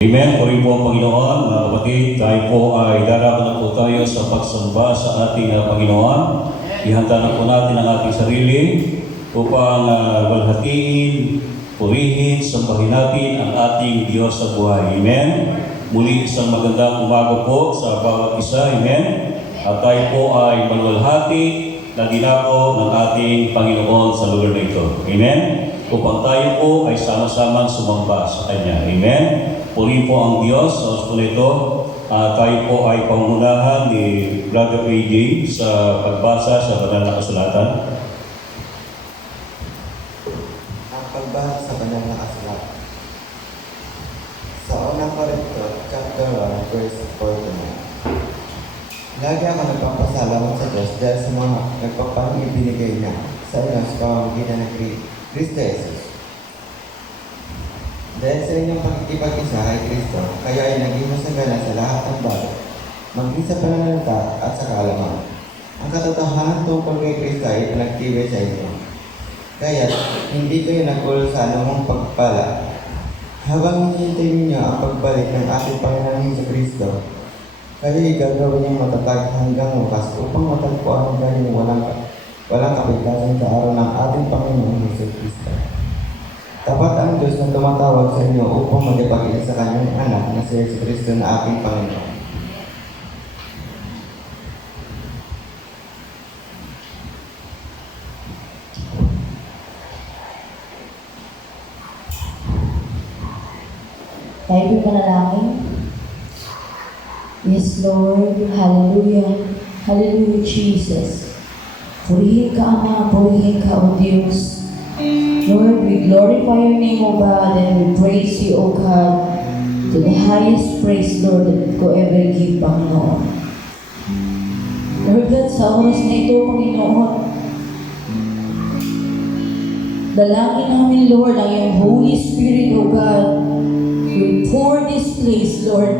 Amen. Puri po ang Panginoon. Mga kapatid, tayo po ay darako na po tayo sa pagsamba sa ating Panginoon. Ihanda na po natin ang ating sarili upang walhatiin, purihin, sambahin natin ang ating Diyos sa buhay. Amen. Muli isang magandang umaga po sa bawat isa. Amen. At tayo po ay malwalhati na dinako ng ating Panginoon sa lugar na ito. Amen. Upang tayo po ay sama-sama sumamba sa Kanya. Amen. Puri po ang Diyos sa oras po nito. Tayo po ay pangunahan ni Brother AJ sa pagbasa sa banal na kasulatan. Ang pagbasa sa banal na kasulatan. Sa unang Korinto, chapter 1, verse 49. Lagi ako nagpapasalamat sa Diyos dahil sa mga nagpapalang ibinigay niya sa inyo sa pamamagitan ng Kristo Jesus. Dahil sa inyong pagkikipag-isa kay Kristo, kayo ay naging masagana sa lahat ng bagay, maging sa pananalita at sa kaalaman. Ang katotohanan tungkol kay Kristo ay pinagtibay sa inyo. Kaya hindi kayo nagkulo sa anumang pagpala. Habang hinihintay ninyo ang pagbalik ng ating Panginoon sa Kristo, kayo ay gagawin niyang matatag hanggang wakas upang matagpuan ang ganyang walang kapigtasan sa araw ng ating Panginoon sa Kristo. Tapat ang Diyos na tumatawag sa inyo upang magipag-isa sa kanyang anak na si Yesu Kristo na ating Panginoon. Tayo po panalangin. Yes, Lord. Hallelujah. Hallelujah, Jesus. Purihin ka, Ama. Purihin ka, O Diyos. Lord, we glorify your name, O God, and we praise you, O God, to the highest praise, Lord, that we could ever give, Panginoon. Lord God, sa oras na ito, Panginoon, dalangin namin, Lord, ang iyong Holy Spirit, O God, will pour this place, Lord,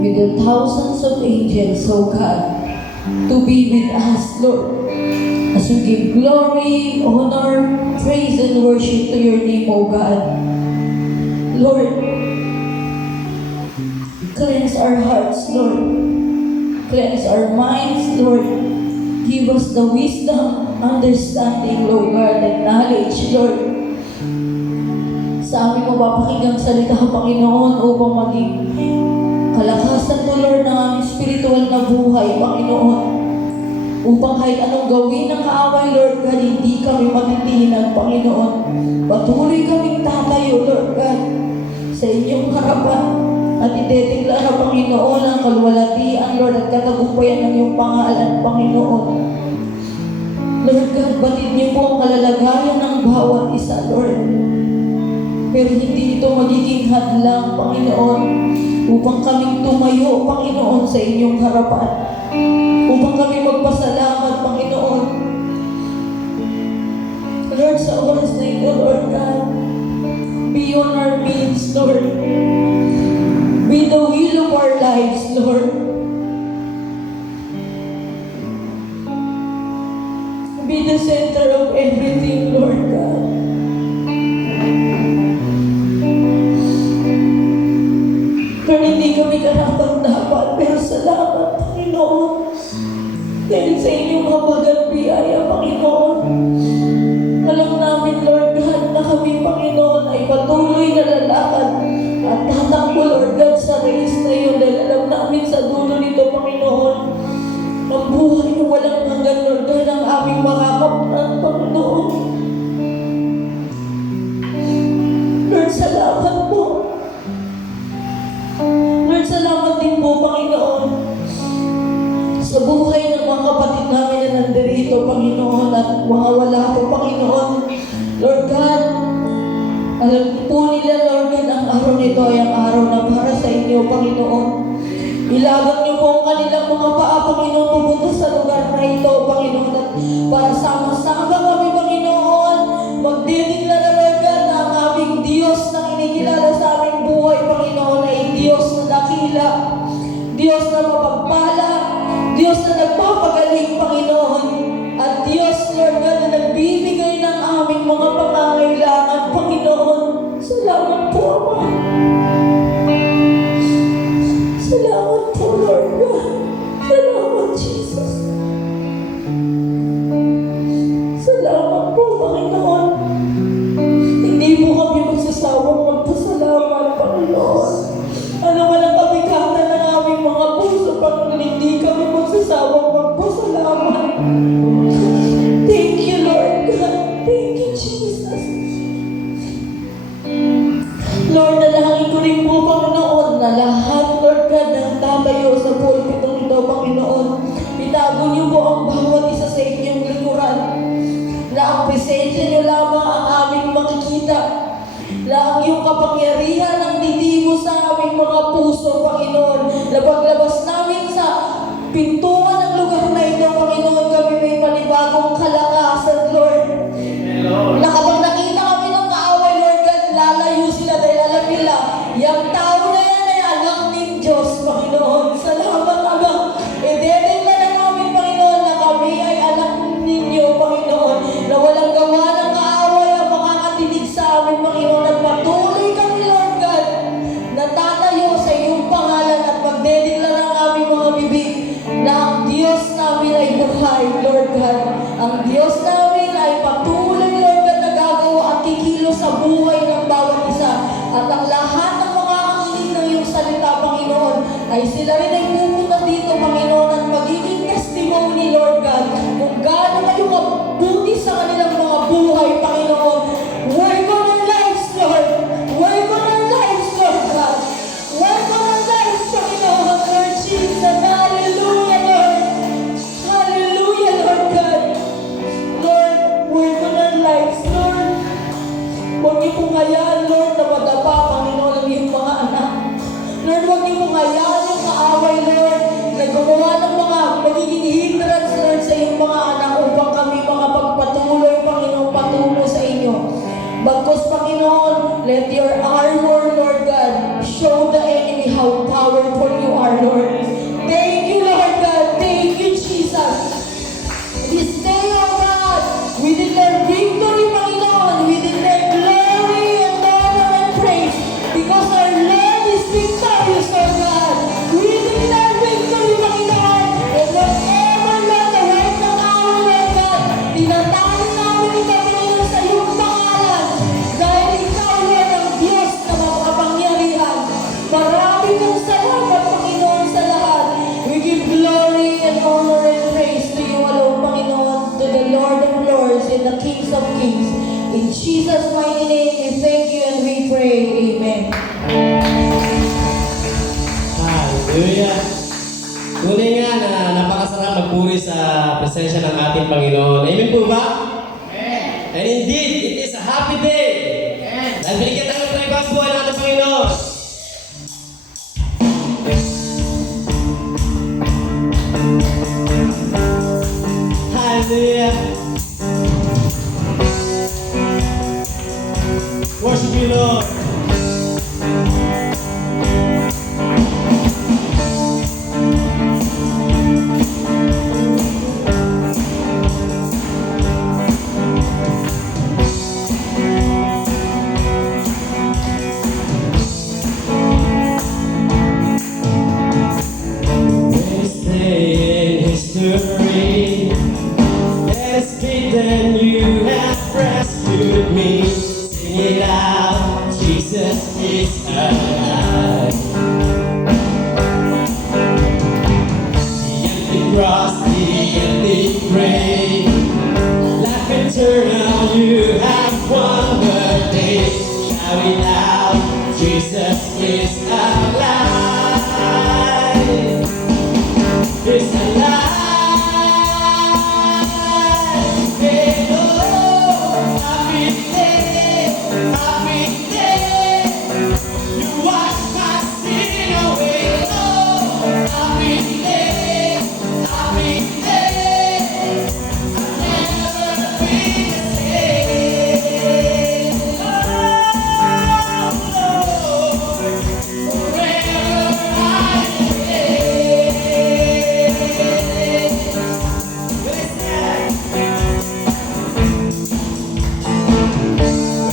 with the thousands of angels, O God, to be with us, Lord. As we give glory, honor, praise, and worship to your name, O God. Lord, cleanse our hearts, Lord. Cleanse our minds, Lord. Give us the wisdom, understanding, Lord God, and knowledge, Lord. Sa aming mapapakinggang salita, Panginoon, upang maging kalakasan mo, Lord, ng aming spiritual na buhay, Panginoon. Upang kahit anong gawin ng kaaway, Lord God, hindi kami matitihinan, Panginoon. Patuloy kaming tatayo, Lord God, sa inyong harapan. At idedeklara, Panginoon, ang kalwalatian, Lord, at katagumpayan ng iyong pangalan, Panginoon. Lord God, batid niyo po ang kalalagayan ng bawat isa, Lord. Pero hindi ito magiging hadlang, Panginoon, upang kaming tumayo, Panginoon, sa inyong harapan. Upang kami magpasalamat, Panginoon. Lord, sa oras na ito, Lord God, beyond our means, Lord. Be the will of our lives, Lord. Be the center of everything, Lord God. Lord, hindi kami karapat-dapat, pero salamat, Panginoon. Dahil sa inyong habag at biyaya, Panginoon. Alam namin, Lord God, na kami, Panginoon, ay patuloy na lalakad at tatakbo, Lord God, sa race na iyon. Dahil alam namin sa dulo nito, Panginoon, ang buhay na walang hanggan, Lord God, ang aming makakapnan, Panginoon. Lord, salamat po. Lord, salamat din po, Panginoon, sa buhay ng mga kapatid namin na nandirito, Panginoon, at mga wala po, Panginoon. Lord God, alam po nila, Lord God, ang araw nito ay ang araw na para sa inyo, Panginoon. Ilagang niyo po ang kanilang mga paa, Panginoon, pupunta sa lugar na ito, Panginoon, at para sama-sama kami, Panginoon, magdideklara, Lord God, na ang aming Diyos na kinikilala sa aming buhay, Panginoon, ay Diyos na dakila, Diyos na mapagpala, Diyos na nagpapagaling, Panginoon, at Diyos, Lord God, na nagbibigay ng aming mga pangangailangan, Panginoon. Salamat po, Ama. Lord, nalangin ko rin po, Panginoon, na lahat, Lord God, ng tatayo sa pulpitong ito, Panginoon. Itago niyo po ang bawat isa sa inyong likuran. Na ang presensya niyo lamang ang aming makikita. Na ang iyong kapangyarihan ang titimo sa aming mga puso, Panginoon. Na paglabas namin sa pintuan ng lugar na ito, Panginoon, kami may panibagong kalakasan, Lord. Na kapag nakita kami ng kaaway, Lord God, lalayo sila dahil alam nila, yung tao na yan ay anak ng Diyos, Panginoon. Salamat, Ama. Ededin na lang namin, Panginoon, na kami ay anak ninyo, Panginoon. Na walang gawa ng kaaway ang makakatinig sa amin, Panginoon. At patuloy kami, Lord God, na tatayo sa iyong pangalan at magdediklara ng aming mga bibig na ang Diyos namin ay buhay, Lord God. Ang Diyos namin ay patuloy, Lord God, na gagawa at kikilos sa buhay ng bawat isa. At ang lahat ng mga kakinig ng iyong salita, Panginoon, ay sila rin ay pupunta dito, Panginoon, at magiging testimony, Lord God, kung gaano kayo kabuti sa kanilang mga buhay, Panginoon. Work on our lives, Lord. Work on our lives, Lord God. Work on our lives, Panginoon, Lord Jesus. Hallelujah, Lord. Hallelujah, Lord God. Lord, work on our lives, Lord. Huwag niyo pong hayaan, Lord, na madapa, Panginoon, ang iyong mga anak. Lord, huwag niyo pong hayaan yung kaaway, Lord, na gumawa ng mga magiging hindrance, Lord, sa iyong mga anak upang kami makapagpatuloy, Panginoon, patungo sa inyo. Bagkus, Panginoon, let your armor, Lord God, show the enemy how powerful you are, Lord. Thank you, Lord God. Thank you, Jesus. This day, oh God, we declare victory, Panginoon. We declare glory and honor and praise because our Lord is victorious, oh God. We declare victory, Panginoon. And whatever, Lord, the right ng araw, Lord God, tinatawag namin ito, Panginoon, sa iyong pangalan. Dahil ikaw, Lord, ang Diyos na makapangyarihan. Marami mong salamat, Panginoon, sa lahat. We give glory and honor and praise to you alone, Panginoon, to the Lord of Lords and the Kings of Kings. In Jesus' mighty name, we thank you and we pray. Amen. Hallelujah. Tunay nga na napakasarap magpuri sa presensya ng ating Panginoon. Amen po ba? Amen. And indeed, it is a happy day. Amen. Dahil binigyan tayo ng panibagong buhay ng ating Panginoon. Hallelujah. Worship you, Lord. This day in history, yes, then you have rescued me. Sing it out, Jesus is alive. The empty cross, the empty grave, life eternal, you have won the day. Shout it out, Jesus is alive. It's alive. Hey, oh, happy day, happy day. You wash my sin away. Oh, happy day, happy day. I'll never be the same. Oh, Lord, forever I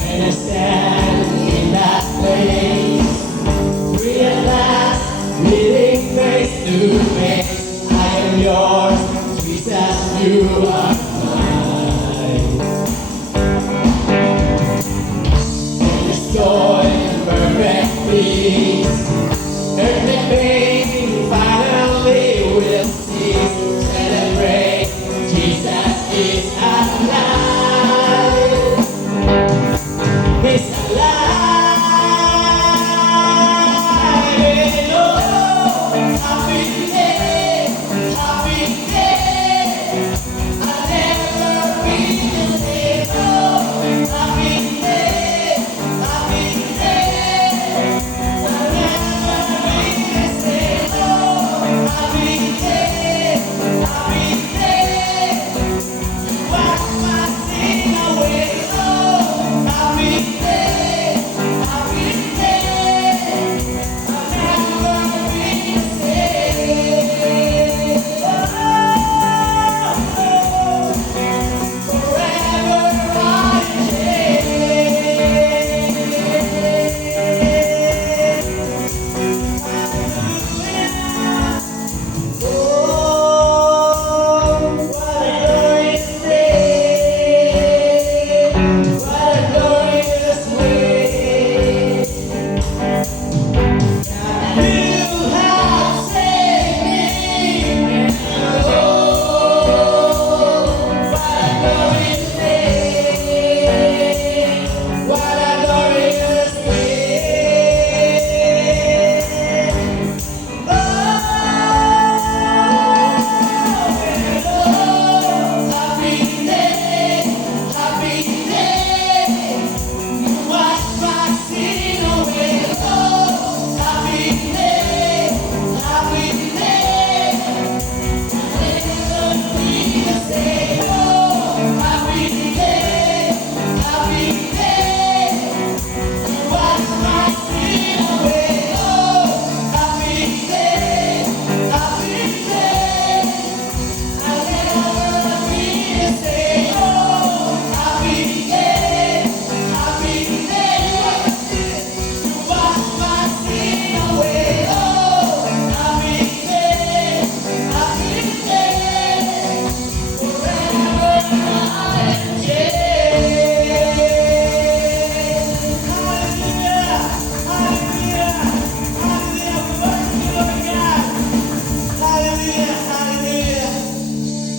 when I stand in that place, realize, living face to face, I am yours, Jesus, you are mine. There is joy and perfect peace, earthly pain finally will cease. Celebrate, Jesus is alive. He's alive.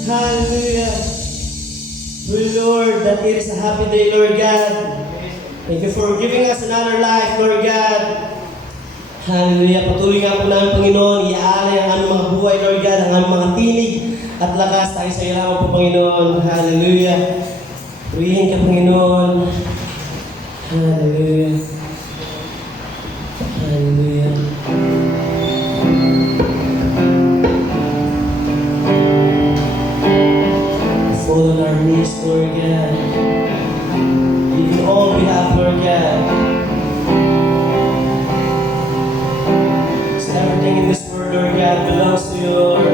Hallelujah. Praise the Lord, that it is a happy day, Lord God. Thank you for giving us another life, Lord God. Hallelujah. Patuloy nga po namin, Panginoon, iaalay ang aming mga buhay, Lord God, ang aming mga tinig at lakas tayo sa iyo lamang po, Panginoon. Hallelujah. Purihin ka, Panginoon. Hallelujah. Hallelujah. Fall on our knees, Lord God. Give you all we have, Lord God. So everything in this world, Lord God, belongs to you, Lord.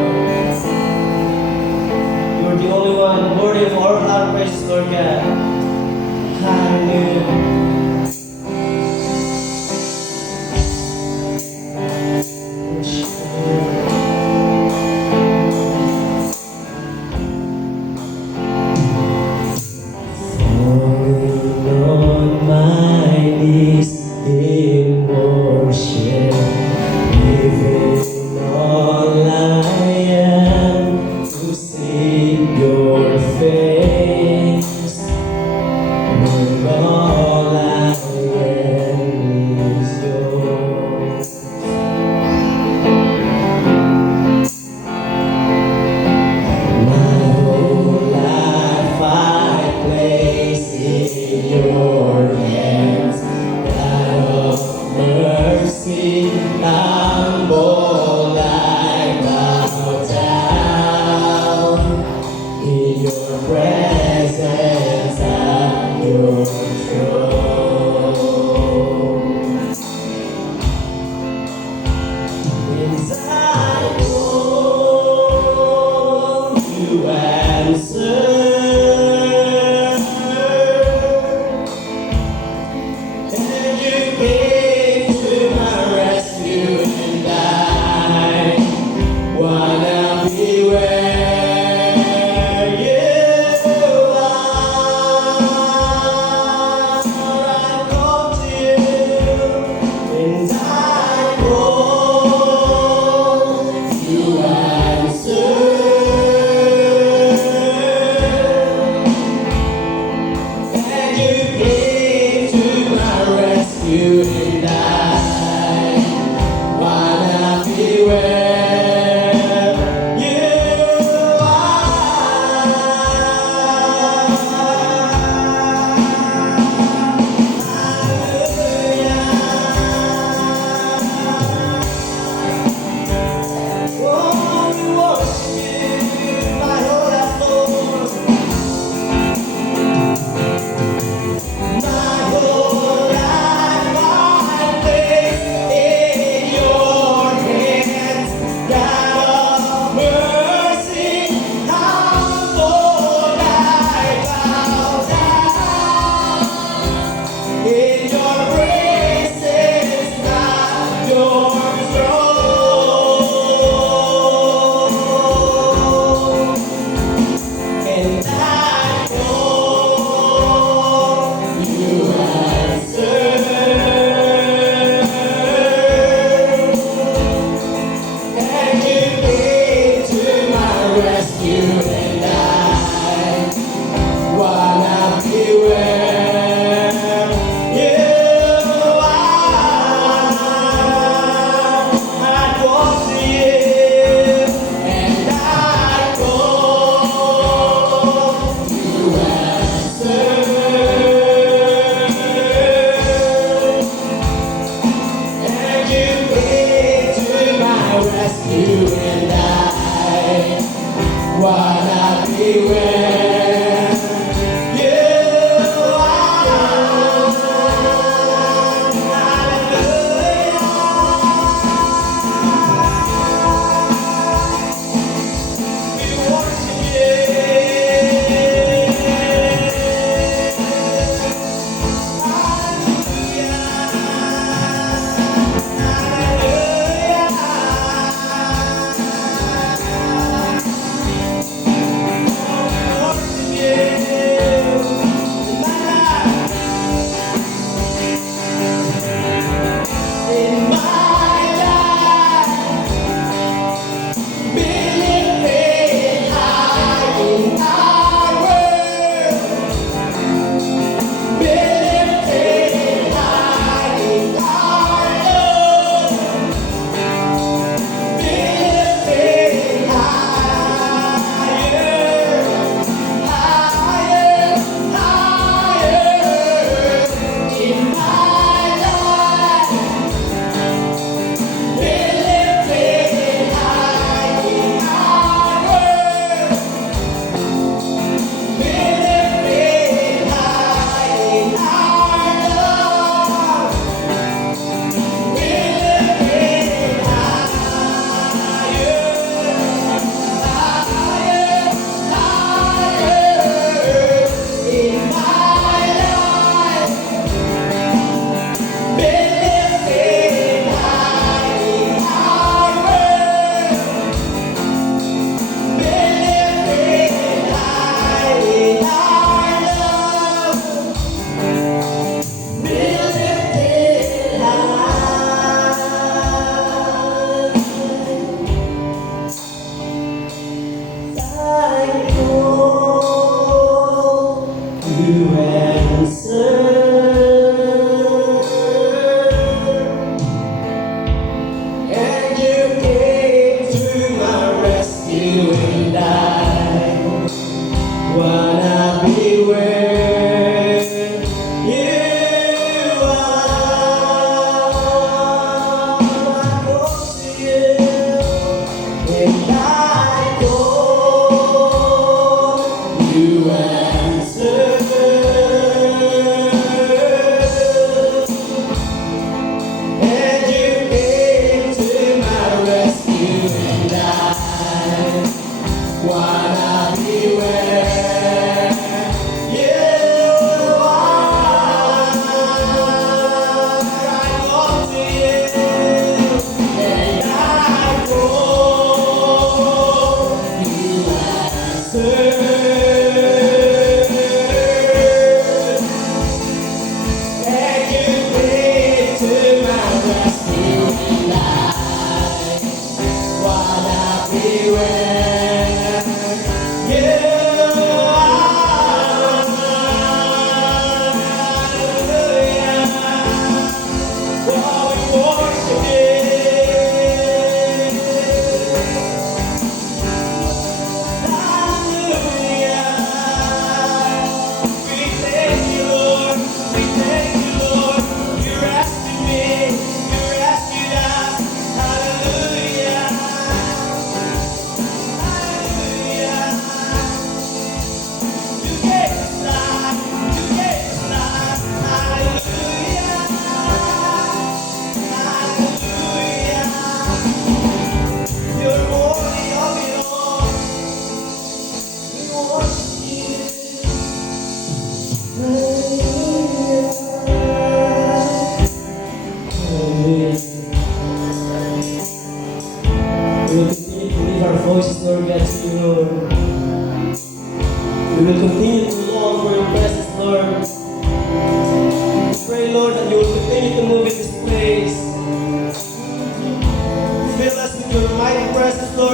You are the only one worthy of all our praises, Lord God. Hallelujah.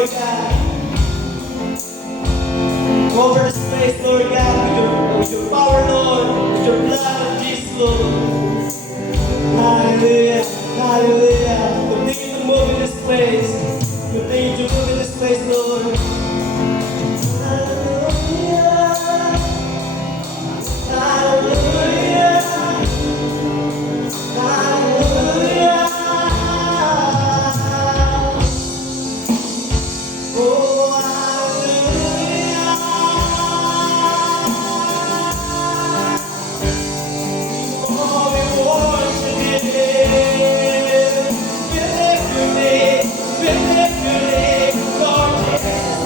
Lord God. Cover this place, Lord God, with your power, Lord, with your blood of Jesus, Lord. Hallelujah, hallelujah. Continue to move in this place. Continue to move in this place, Lord. Hallelujah, hallelujah, hallelujah. Oh, hallelujah. Oh, we worship you. We lift your name. We lift your name. Lord Jesus Christ.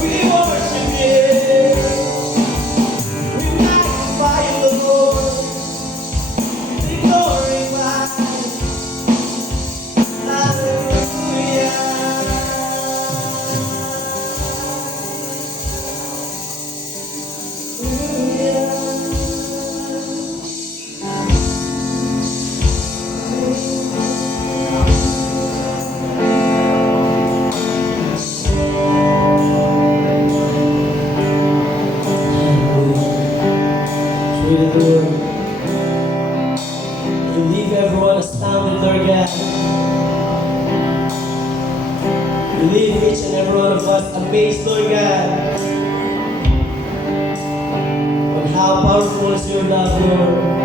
We worship you. We magnify you, Lord. We glorify. Lord, you leave everyone astounded, Lord God. You leave each and every one of us amazed, Lord God, on how powerful is your love, Lord.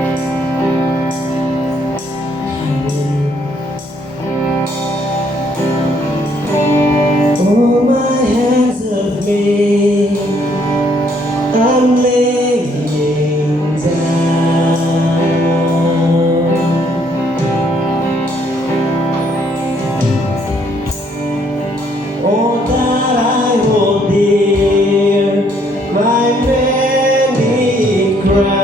Oh, my hands of me, I'm laying down. All that I hold dear, my many crowns.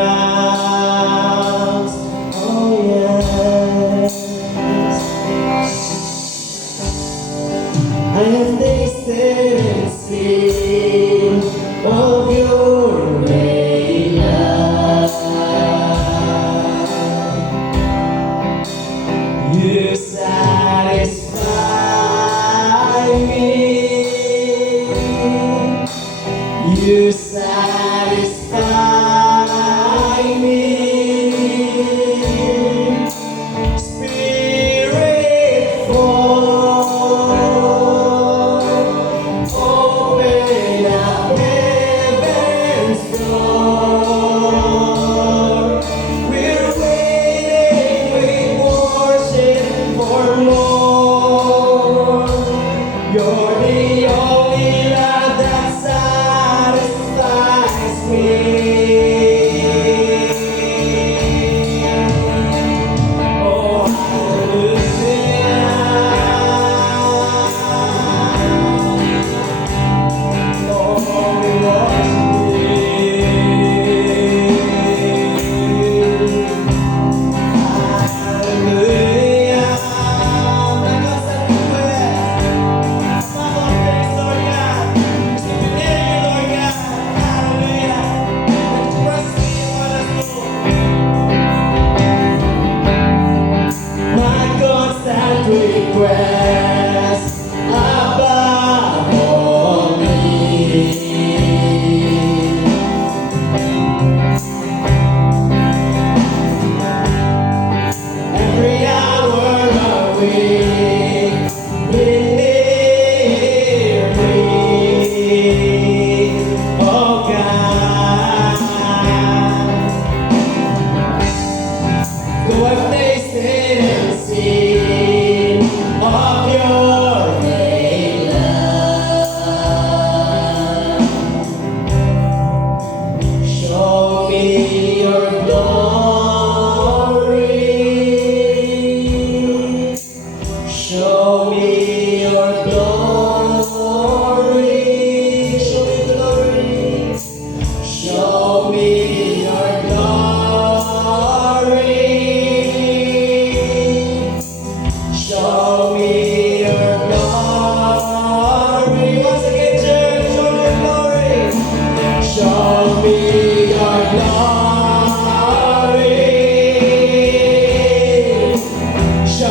Oh yes, I have tasted and seen of your great love. You satisfy me. You satisfy me. Spirit fall, open up heaven's door. We're waiting with worship for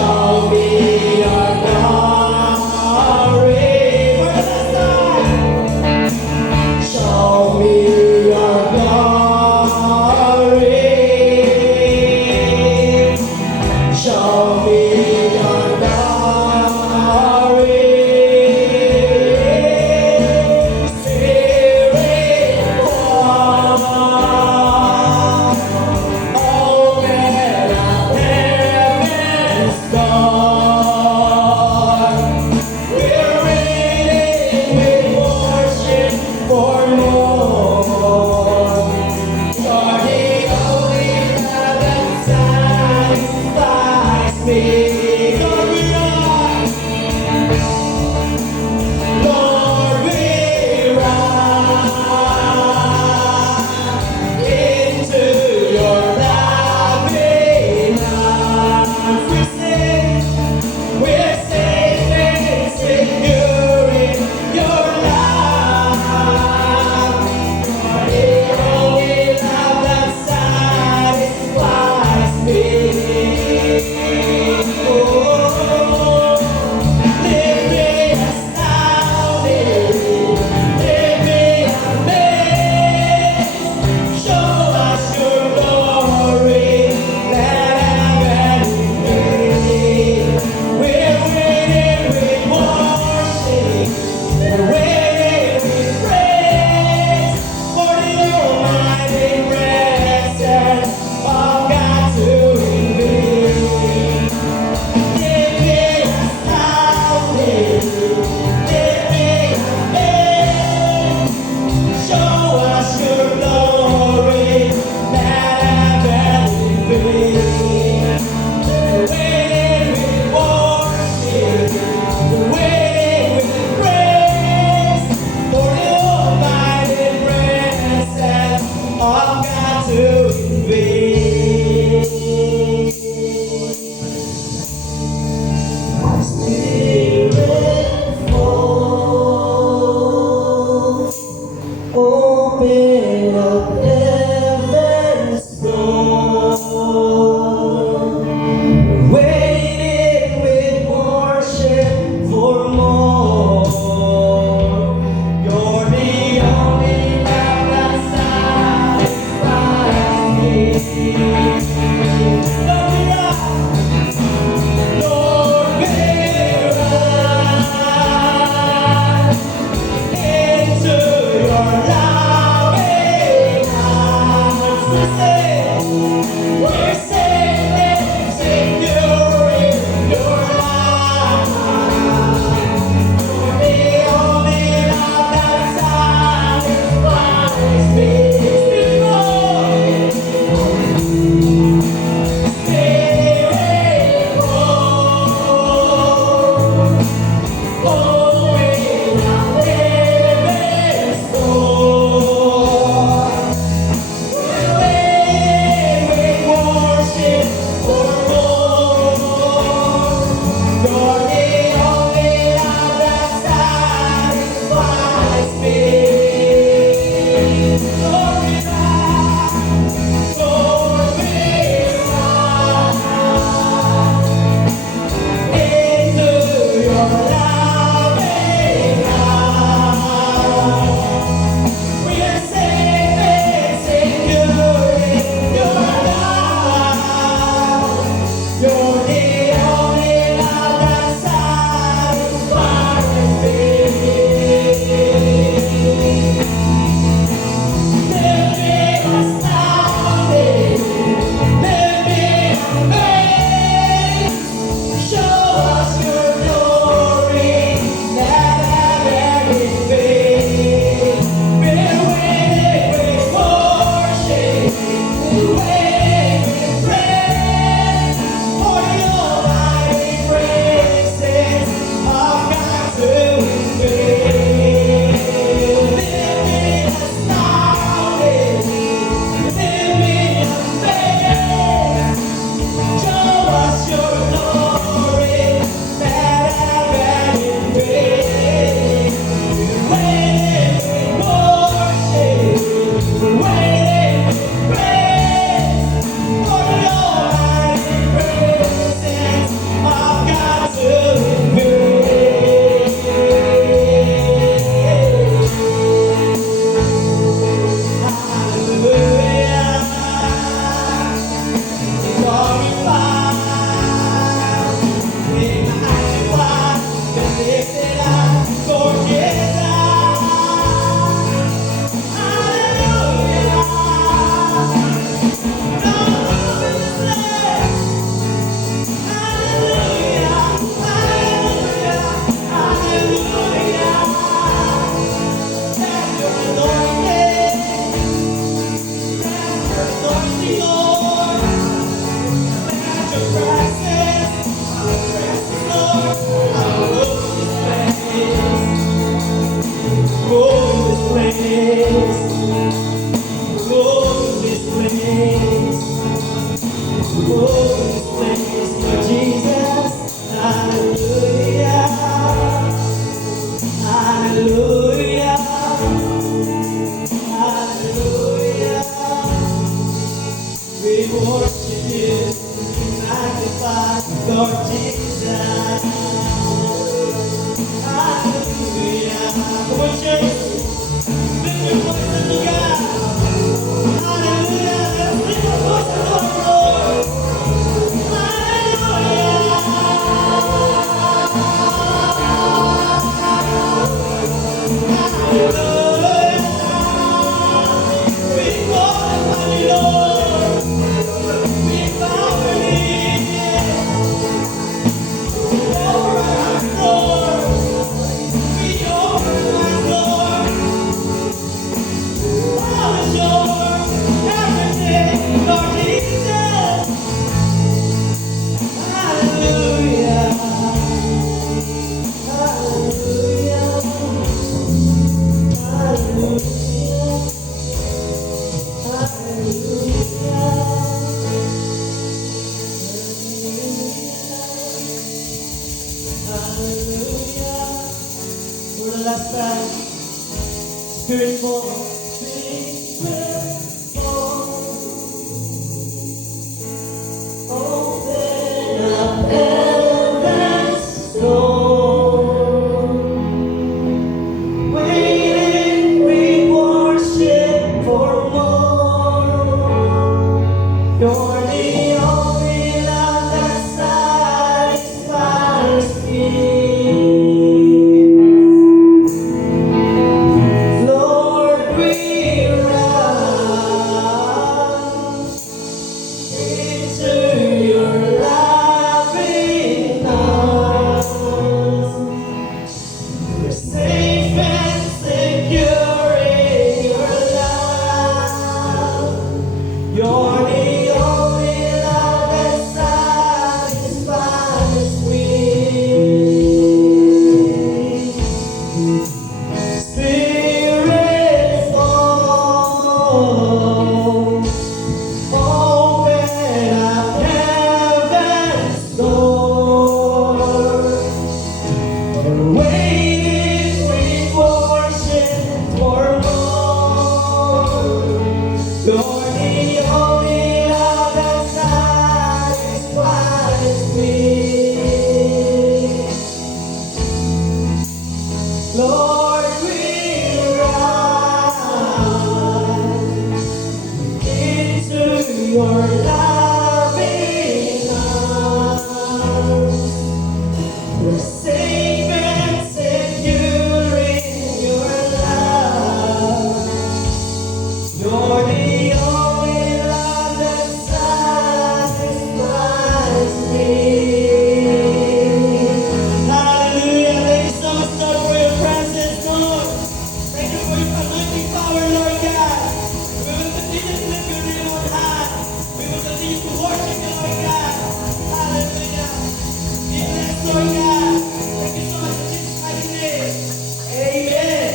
Show me your glory. For the last time. Show me your glory. Show me your glory. Spirit, come. Open up heaven's door. We're waiting with worship for more. You're the only God that satisfies me. Lord Jesus. Hallelujah. Come on, church. Lift your voice unto God. Hallelujah. Let's lift our voice unto our Lord. For the last time, Spirit fall. Spirit fall. Open up heaven's door. Waiting, we worship for more. You're the only love that satisfies me. Lord, we run into your loving arms. We're safe and secure in your love. You're the only love that satisfies me. Spirit fall, open up heaven's door. We're waiting with worship for more. You're the only love that satisfies me. Lord, we run into your loving arms. We're safe and secure in your love. You're the only love that satisfies me. Hallelujah. Thank you so much, Lord, for your presence, Lord. Thank you for your anointing power, Lord God. We will continue to lift your name on high. We will continue to worship you, Lord God. Hallelujah. Be blessed, Lord God. Thank you so much for Jesus' mighty name. Amen.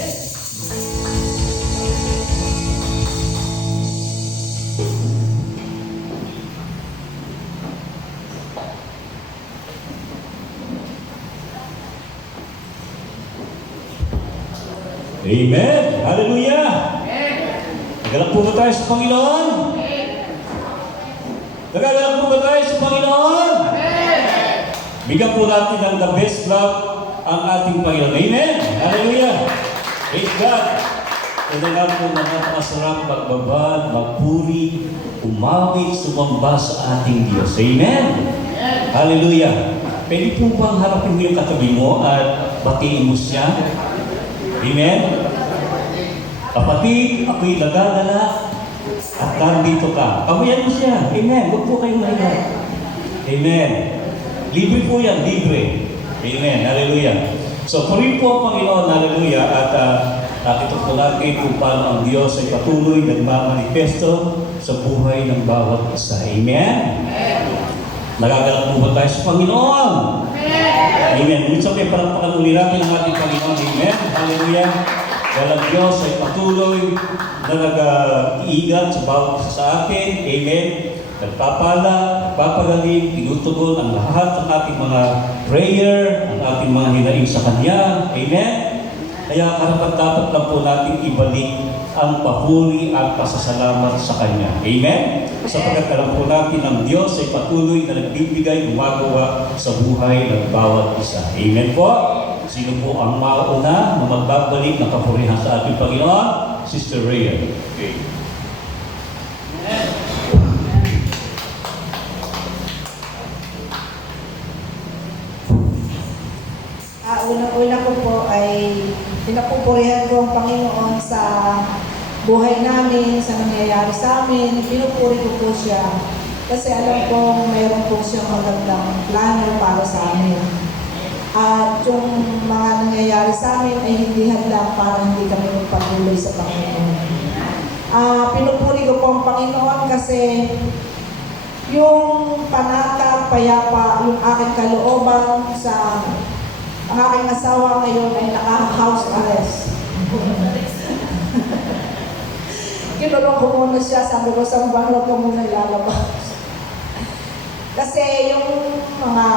Amen. Hallelujah. Nagalang po ba tayo sa Panginoon? Nagalang po ba tayo sa Panginoon? Bigyan po natin ng the best love ang ating Panginoon. Amen. Hallelujah. Praise God. Talaga po na napakasarap magbabad, magpuri, umawit, sumamba sa ating Diyos. Amen. Hallelujah. Pwede po bang harapin mo yung katabi mo at batiin mo siya? Amen. Kapatid, ako'y nagagala at nandito ka. Kamuyan mo siya. Amen. Huwag po kayong mahiya. Amen. Libre po yan, libre. Amen. Hallelujah. So, purihin po ang Panginoon. Hallelujah. At nakita po natin kung paano ang Diyos ay patuloy nagmamanifesto sa buhay ng bawat isa. Amen. Nagagalak po ba tayo sa Panginoon? Amen. Minsan may palakpakan uli natin ang ating Panginoon. Amen. Hallelujah. Dahil ang Diyos ay patuloy na nag-iingat sa bawat isa sa atin. Amen. Nagpapala, nagpapagaling, tinutugon ang lahat ng ating mga prayer, ang ating mga hinaing sa Kanya. Amen. Kaya karapat-dapat lang po natin ibalik ang pahuri at pasasalamat sa Kanya. Amen? Sapagkat alam po natin ang Diyos ay patuloy na nagbibigay, gumagawa sa buhay ng bawat isa. Amen po? Sino po ang mauna na magbabalik ng kapurihan sa ating Panginoon? Sister Rhea. Okay. Unang-una ko po ay pinapupurihan ko ang Panginoon sa buhay namin, sa nangyayari sa amin. Pinupuri ko po siya kasi alam kong mayroon po siyang magandang plano para sa amin. At yung mga nangyayari sa amin ay hindi hadlang para hindi kami magpatuloy sa Panginoon. Pinupuri ko po ang Panginoon kasi yung panatag, payapa, yung aking kalooban sa ang aking asawa ngayon ay naka-house arrest. Kinulong ko muna siya, sabi ko sa buwan, huwag ko muna ilalabas. Kasi yung mga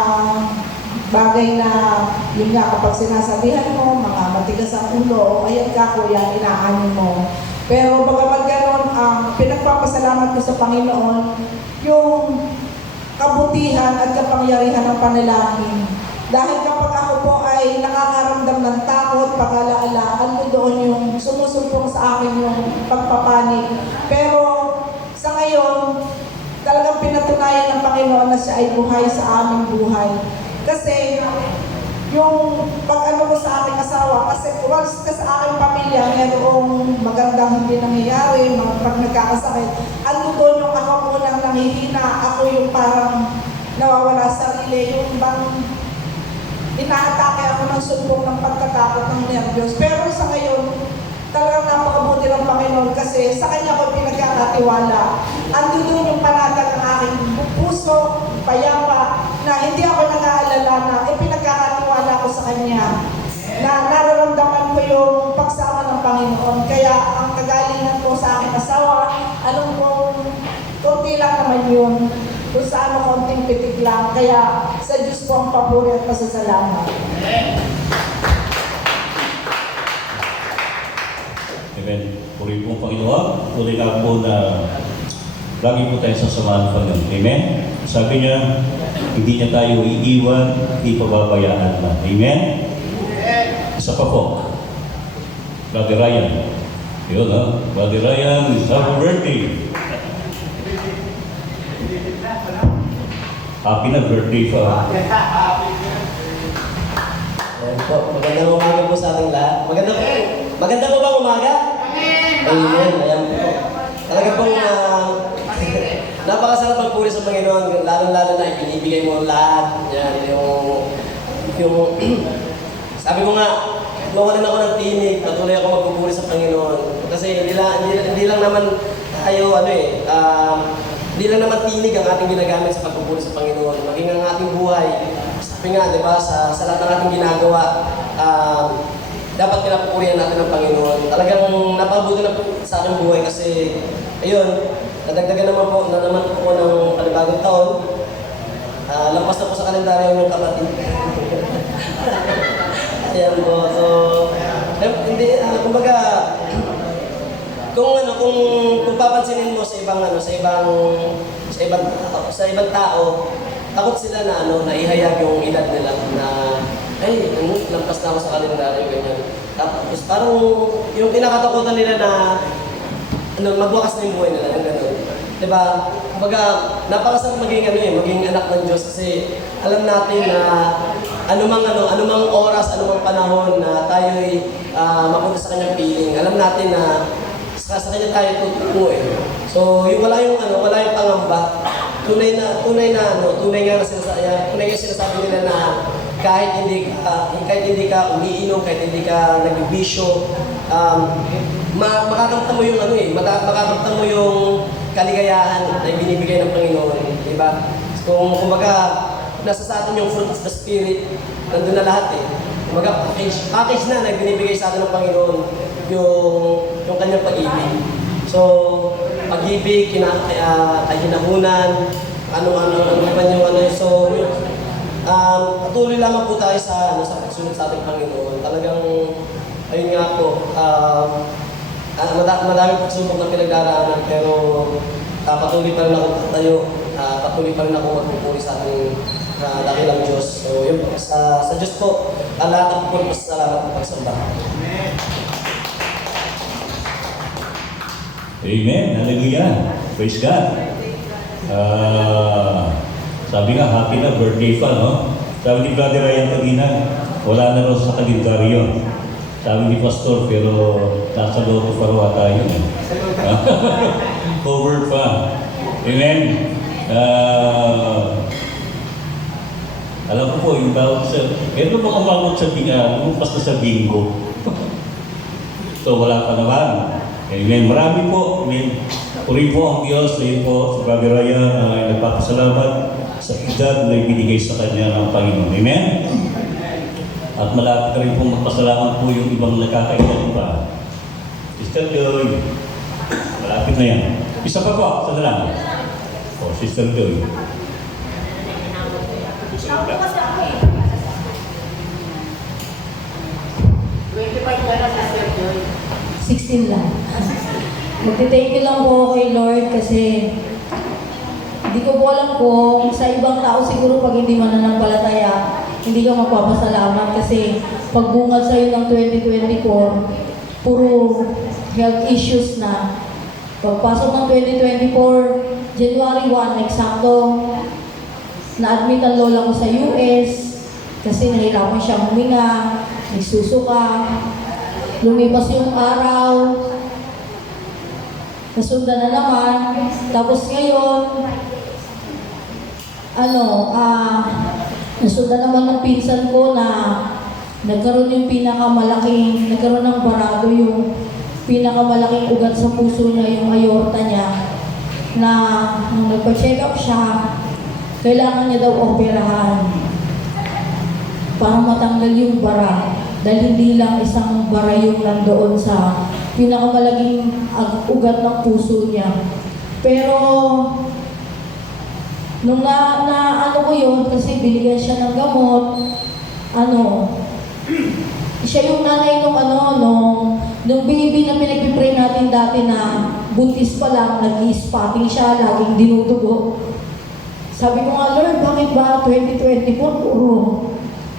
bagay na, yun nga, kapag sinasabihan mo, mga matigas ang ulo, ayan ka kuya, inaanin mo. Pero bagamat gano'n, ang pinagpapasalamat ko sa Panginoon, yung kabutihan at kapangyarihan ng panalangin. Dahil kapag ako po ay nakakaramdam ng takot, pag-alaalaan ko doon yung sumusumpong sa akin yung pagpapanik. Pero sa ngayon, talagang pinatunayan ng Panginoon na siya ay buhay sa aming buhay. Kasi yung pag-ano ko sa aking asawa, kasi once ka sa aking pamilya, mayroong magandang hindi nangyayari, pag nagkakasakit, ano doon yung ako munang nangihina, ako yung parang nawawala sa sarili, yung bang inaatake ako ng sumbong ng pagkatakot ng nervyos. Pero sa ngayon, talagang napakabuti ng Panginoon kasi sa Kanya ko pinagkakatiwala. Ando doon yung panatag ng aking puso, payapa, na hindi ako nag-aalala na pinagkakatiwala ko sa Kanya. Na nararamdaman ko yung pagsama ng Panginoon. Kaya ang kagalingan ko sa aking asawa, anong kung konti lang naman yun. Kung saan konting pitik lang. Kaya sa Diyos po ang papuri at pasasalamat. Amen. Puri po ang Panginoon. Tuloy lang po na lagi po tayo sasamahan ng Panginoon. Amen? Sabi niya, hindi niya tayo iiwan, hindi pababayaan na. Amen? Isa pa po. Brother Ryan. Yun ha. Brother Ryan, happy birthday. Happy na birthday pa. Ayan po, magandang umaga po sa ating lahat. Maganda po bang umaga? Amen. Ayan po. Talaga pong napakasarap magpuri sa Panginoon, lalo-lalo na ibinibigay mo lahat. Yan, yung sabi ko nga, nawalan ako ng tinig, patuloy ako magpupuri sa Panginoon. Kasi hindi lang naman tayo, hindi lang naman tinig ang ating ginagamit sa pagpupuri sa Panginoon, maging ang ating buhay. Sabi nga, di ba, sa lahat ng ating ginagawa, dapat pinapupurihan natin ng Panginoon. Talagang napabuti na po sa aking buhay kasi, ayun, nadagdagan naman po ng panibagong taon. Lampas na po sa kalendaryo yung kapatid. Ayan po, so, hindi, kumbaga, kung papansinin mo sa ibang tao, takot sila na naihayag yung edad nila na ay, lampas na ako sa kalendaryo, ganyan. Tapos parang yung kinakatakutan nila na magwakas na yung buhay nila, gano'n. Diba? Kumbaga, napakasarap maging anak ng Diyos kasi alam natin na anumang oras, anumang panahon na tayo'y mapunta sa kanyang piling. Alam natin na sa kanya tayo tutupo eh. So, wala yung pangamba. Tunay nga sinasabi nila na kahit hindi ka umiinom, kahit hindi ka nagbibisyo, makakamtan mo yung makakamtan mo yung kaligayahan na ibinibigay ng Panginoon, di ba? Kumbaga, nasa sa atin yung fruit of the Spirit, nandun na lahat eh. Kumbaga, package na ibinibigay sa atin ng Panginoon yung kanyang pag-ibig. So, pag-ibig, kahinahunan, ano naman yung so, patuloy lamang po tayo sa pagsunod sa ating Panginoon. Talagang ayun nga po, madami pagsubok na pinagdaraanan, pero patuloy pa rin ako tayo, patuloy pa rin ako magpupuri sa ating dakilang Diyos. So yun po, sa Diyos po, lahat ang pupuri, pasalamat at pagsamba. Amen. Hallelujah. Praise God. Sabi nga, happy na birthday pa, no? Sabi ni Brother Ryan kanina, wala na raw sa kalendaryo. Sabi ni Pastor, pero nasa loob pa raw tayo. Covered pa. Amen. Alam ko po, yung tawag sa... Meron bang umabot sa lumpas na sa bingo? So, wala pa naman. Amen. Marami po. Amen. Puri po ang Diyos. Amen po, sa Brother Ryan, ay nagpapasalamat sa edad na ibinigay sa kanya ng Panginoon. Amen? At malapit ka rin po magpasalamat po yung ibang nakakaedad pa. Sister Joy. Malapit na yan. Isa pa po. Sana lang. O, Sister Joy. Joy. 16 lang. Magti-thank you lang po kay Lord kasi hindi ko po alam kung sa ibang tao siguro pag hindi mananampalataya, hindi ka magpapasalamat kasi pagbungad sa'yo ng 2024, puro health issues na. Pagpasok ng 2024, January 1, eksakto, na-admit ang lola ko sa US kasi nahirapan siya huminga, nagsusuka, lumipas yung araw, nasundan na naman, tapos ngayon, nasundan naman ng pinsan ko na nagkaroon ng barado yung pinakamalaking ugat sa puso niya, yung aorta niya, na nung nagpa-check up siya, kailangan niya daw operahan para matanggal yung bara. Dahil hindi lang isang bara yung nandoon sa pinakamalaking ugat ng puso niya. Pero, nung ano ko yun, kasi binigyan siya ng gamot, siya yung nanay nung baby na pinagpipray natin dati na buntis pa lang, nag-spotting siya, laging dinudugo. Sabi ko nga, Lord, bakit ba 2024 puro?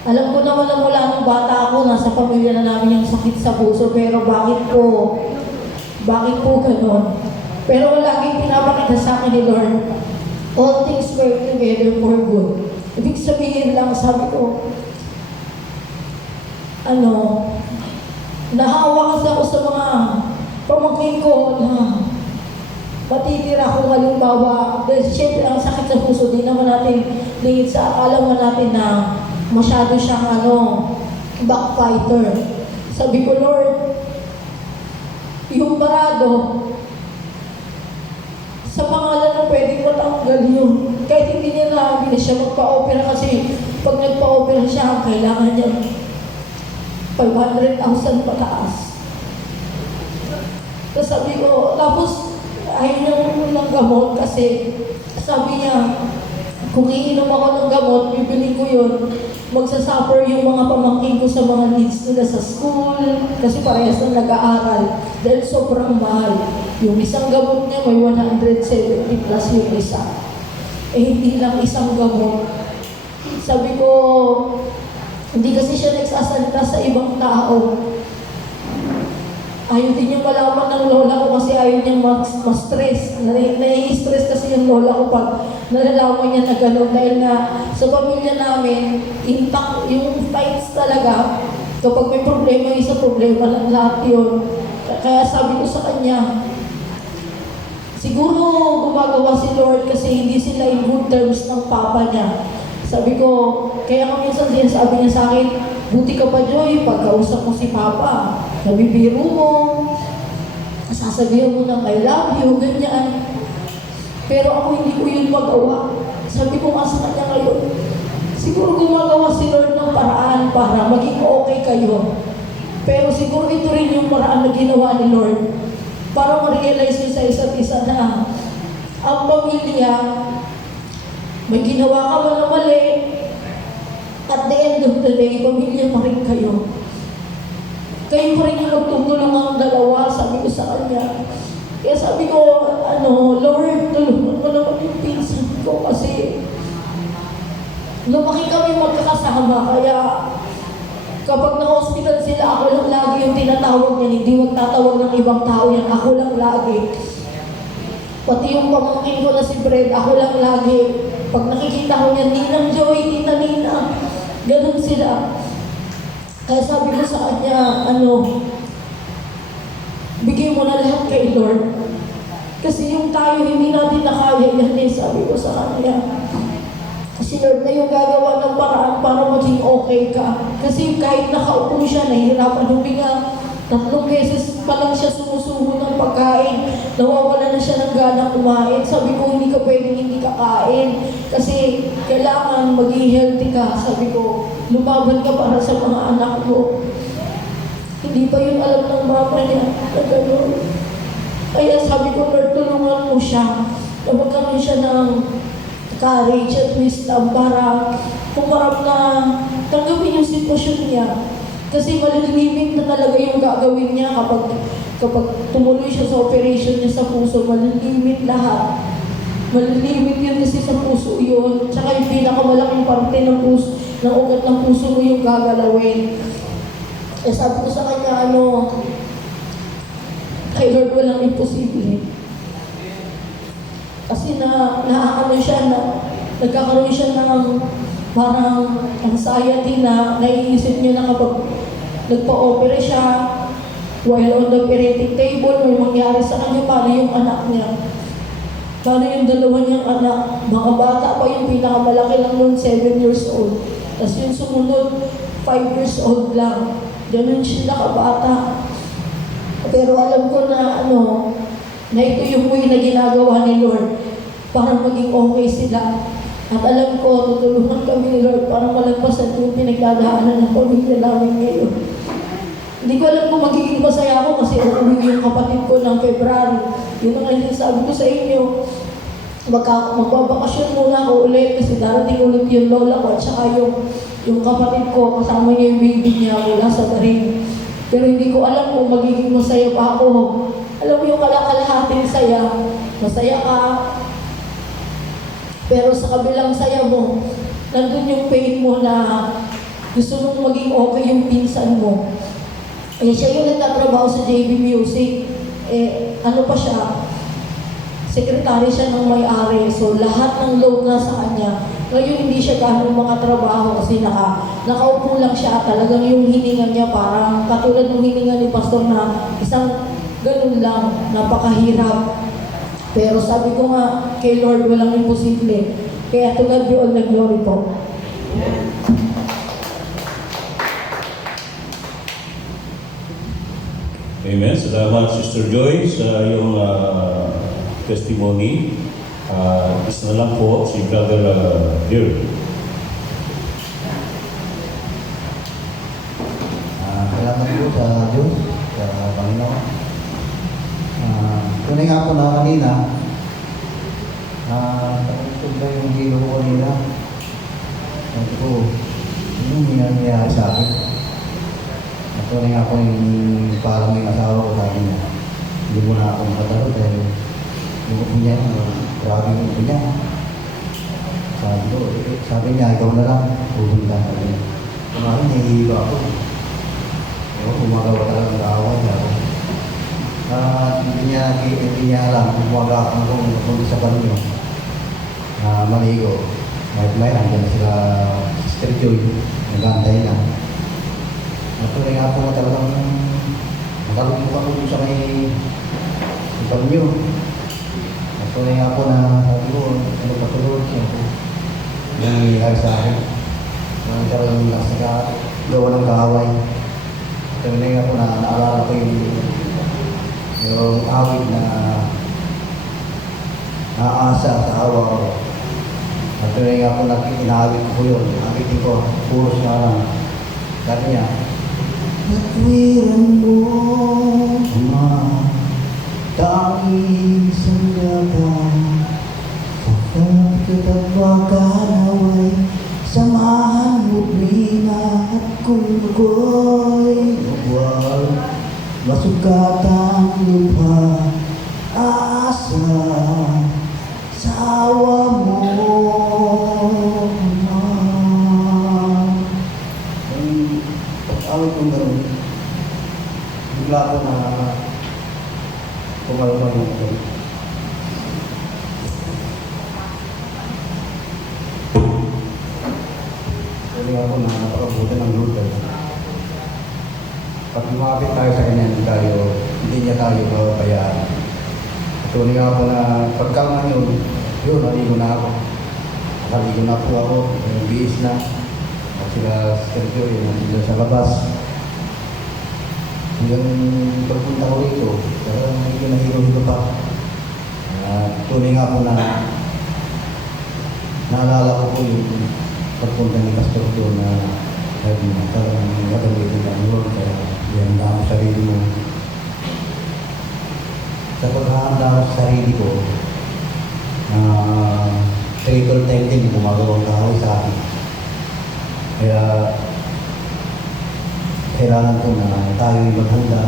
Alam ko naman na mula nung bata ako, nasa pamilya na namin yung sakit sa puso, pero bakit po ganon? Pero laging pinapakita sa akin ni Lord, all things work together for good. Ibig sabihin lang, sabi ko, nahawa kasi ako sa mga pamangkin ko na matitira kung halimbawa, dahil siyempre ang sakit sa puso, di naman natin lingit sa akala natin na masyado siyang backfighter. Sabi ko, Lord, yung barado, sa pangalan na pwedeng matanggal yun. Kahit hindi niya namin na siya magpa-opera kasi pag nagpa-opera siya, kailangan niya 500,000 pataas. Tapos sabi ko, tapos ayaw niya ng gamot kasi sabi niya, kung iinom ako ng gamot, bibili ko yun, magsasuffer yung mga pamangkin ko sa mga needs nila sa school kasi parehas na nag-aaral dahil sobrang mahal. Yung isang gamot niya may 170 plus yung isa. Hindi lang isang gamot. Sabi ko, hindi kasi siya nagsasalita sa ibang tao. Ayaw din niya malaman ng lola ko kasi ayaw niyang ma-stress. Nai-stress kasi yung lola ko pag nalalaman niya na gano'n. Dahil nga sa pamilya namin, intact yung fights talaga. Kapag may problema, isa problema lang lahat yun. Kaya sabi ko sa kanya, siguro gumagawa si Lord kasi hindi sila in good terms ng papa niya. Sabi ko, kaya kung minsan sabi niya sa akin, buti ka pa, Joy, pagkausap mo si Papa, nabibiro mo, sasabihin mo ng I love you, ganyan. Pero ako hindi ko yun magawa. Sabi ko nga sa kanya ngayon, siguro gumagawa si Lord ng paraan para maging okay kayo. Pero siguro ito rin yung paraan na ginawa ni Lord para ma-realize niyo sa isa't isa na ang pamilya, may ginawa ka ba na mali, at the end of the day, pamilya pa rin kayo. Kayo pa rin yung magtutulong ang dalawa, sabi ko sa kanya. Kaya sabi ko, Lord, tulungan mo naman yung pinsan ko kasi lumaki kami magkakasama. Kaya kapag na-hospital sila, ako lang lagi yung tinatawag niya. Hindi magtatawag ng ibang tao yan. Ako lang lagi. Pati yung pamangkin ko na si Fred, ako lang lagi. Pag nakikita ko yan, Ninang Joy, Tita Nina, ganun sila. Kaya sabi ko sa kanya, bigay mo na lahat kay Lord. Kasi yung tayo, hindi natin nakaya yan eh, sabi ko sa kanya. Si Lord na yung gagawa ng paraan para maging okay ka. Kasi kahit nakaupo siya, nahihirapan huminga. 3 beses pa lang siya sumusubo ng pagkain. Nawawala na siya ng gana kumain. Sabi ko, hindi ka pwedeng hindi kakain. Kasi kailangan maging healthy ka. Sabi ko, lumaban ka para sa mga anak mo. Hindi pa yun alam ng mama niya na gano'n. Kaya sabi ko, Lord, tulungan mo siya. Na magkaroon siya ng courage at wisdom para kumarap na tanggapin yung sitwasyon niya. Kasi malilimit na talaga yung gagawin niya kapag tumuloy siya sa operation niya sa puso, malilimit lahat. Malilimit yun kasi sa puso yun. Tsaka yung pinakamalaking parte ng puso, ng ugat ng puso mo yung gagalawin. Eh sabi ko sa kanya, kay Lord walang imposible. Kasi nagkakaroon siya ng parang anxiety na naiisip niya na kapag nagpa-opera siya, while on the operating table, may mangyari sa kanya, paano yung anak niya? Paano yung 2 niyang anak? Mga bata pa yung pinakamalaki lang noon, 7 years old. Tapos yung sumunod, 5 years old lang. Ganun siya kabata. Pero alam ko na na ito yung way na ginagawa ni Lord para maging okay sila. At alam ko, tutulungan kami ni Lord para malagpasan yung pinagdadaanan ng pamilya namin ngayon. Hindi ko alam kung magiging masaya ako kasi uuwi yung kapatid ko ng February. Yun ang sabi ko sa inyo, magbabakasyon muna ako ulit kasi darating ulit yung lola ko at saka yung kapatid ko, kasama niya yung baby niya mula sa Daring. Pero hindi ko alam kung magiging masaya pa ako. Alam mo yung kalakalahating saya, masaya ka. Pero sa kabilang saya mo, nandun yung pain mo na gusto mong maging okay yung pinsan mo. Eh, siya yung nagtatrabaho sa JB Music. Pa siya? Sekretary siya ng may-ari. So, lahat ng load na sa kanya. Ngayon, hindi siya ganong mga trabaho kasi nakaupo lang siya. Talagang yung hininga niya parang katulad ng hininga ni Pastor na isang ganun lang, napakahirap. Pero sabi ko nga, kay Lord walang imposible. Kaya to God be all the glory po. Amen. Salamat, Sister Joy, sa iyong testimony. Isa na lang po si Brother Dear. Salamat po sa Diyos, sa Panginoon. Tunay nga po na kanina, nakikita ba yung hilo ko kanina? Sabi ko, yung nangyayari sa akin. Tunay nga po yung parang may asawa ko sa akin niya. Hindi mo na ako makatalo dahil yung upo niya, grabe yung upo niya. Sabi niya, ikaw na lang, pupunta na rin. Kumarin, nahihiba ako. Gumagawa talaga ng away ako. Hindi niya alam kung gumagawa kung sa banyo. Maligo. May andyan na sila Sister Joy. Nagantay na. Natuloy nga po na talagang nakalungkot ako dun sa may banyo. Natuloy nga po na sabi ko, ano patulog siya po. Yung nangyayari sa akin. Talagang gawa ng kaaway. Natuloy nga po na naalala ko yung awit na naasa sa awa ko. Natuloy nga po na inaawit ko yun. Awitin ko, puros nga lang. Sabi niya, "Natwiran mo, Ama, tanging sanggatan, sapagkat kita pagkanaway, samahan mo bina at kung ako'y magwala Masugatan lupa asa sa awa mo. Ang pag-awit kong gano'n, bigla ko na pumalabang ko. Kaya ako na napakabuti ng Lord. Pag lumapit tayo sa kanya, hindi niya tayo pabayaan. Tunay nga po na pagkaman yun, naligo na ako. Naligo na po ako, bihis na. At sila Sergio, yun, nandito sa labas. Yung pagpunta ko rito, pero medyo nahilo-hilo pa. Tunay nga po na naalala ko po yung pagpunta ni Pastor doon na sabi mo, talagang magandang ng Lord, kaya yan na ako sarili mo. Sa paghahanda ko sa sarili ko, triple time din gumagawang kahoy sa akin. Kaya kailangan ko na tayo'y maghanda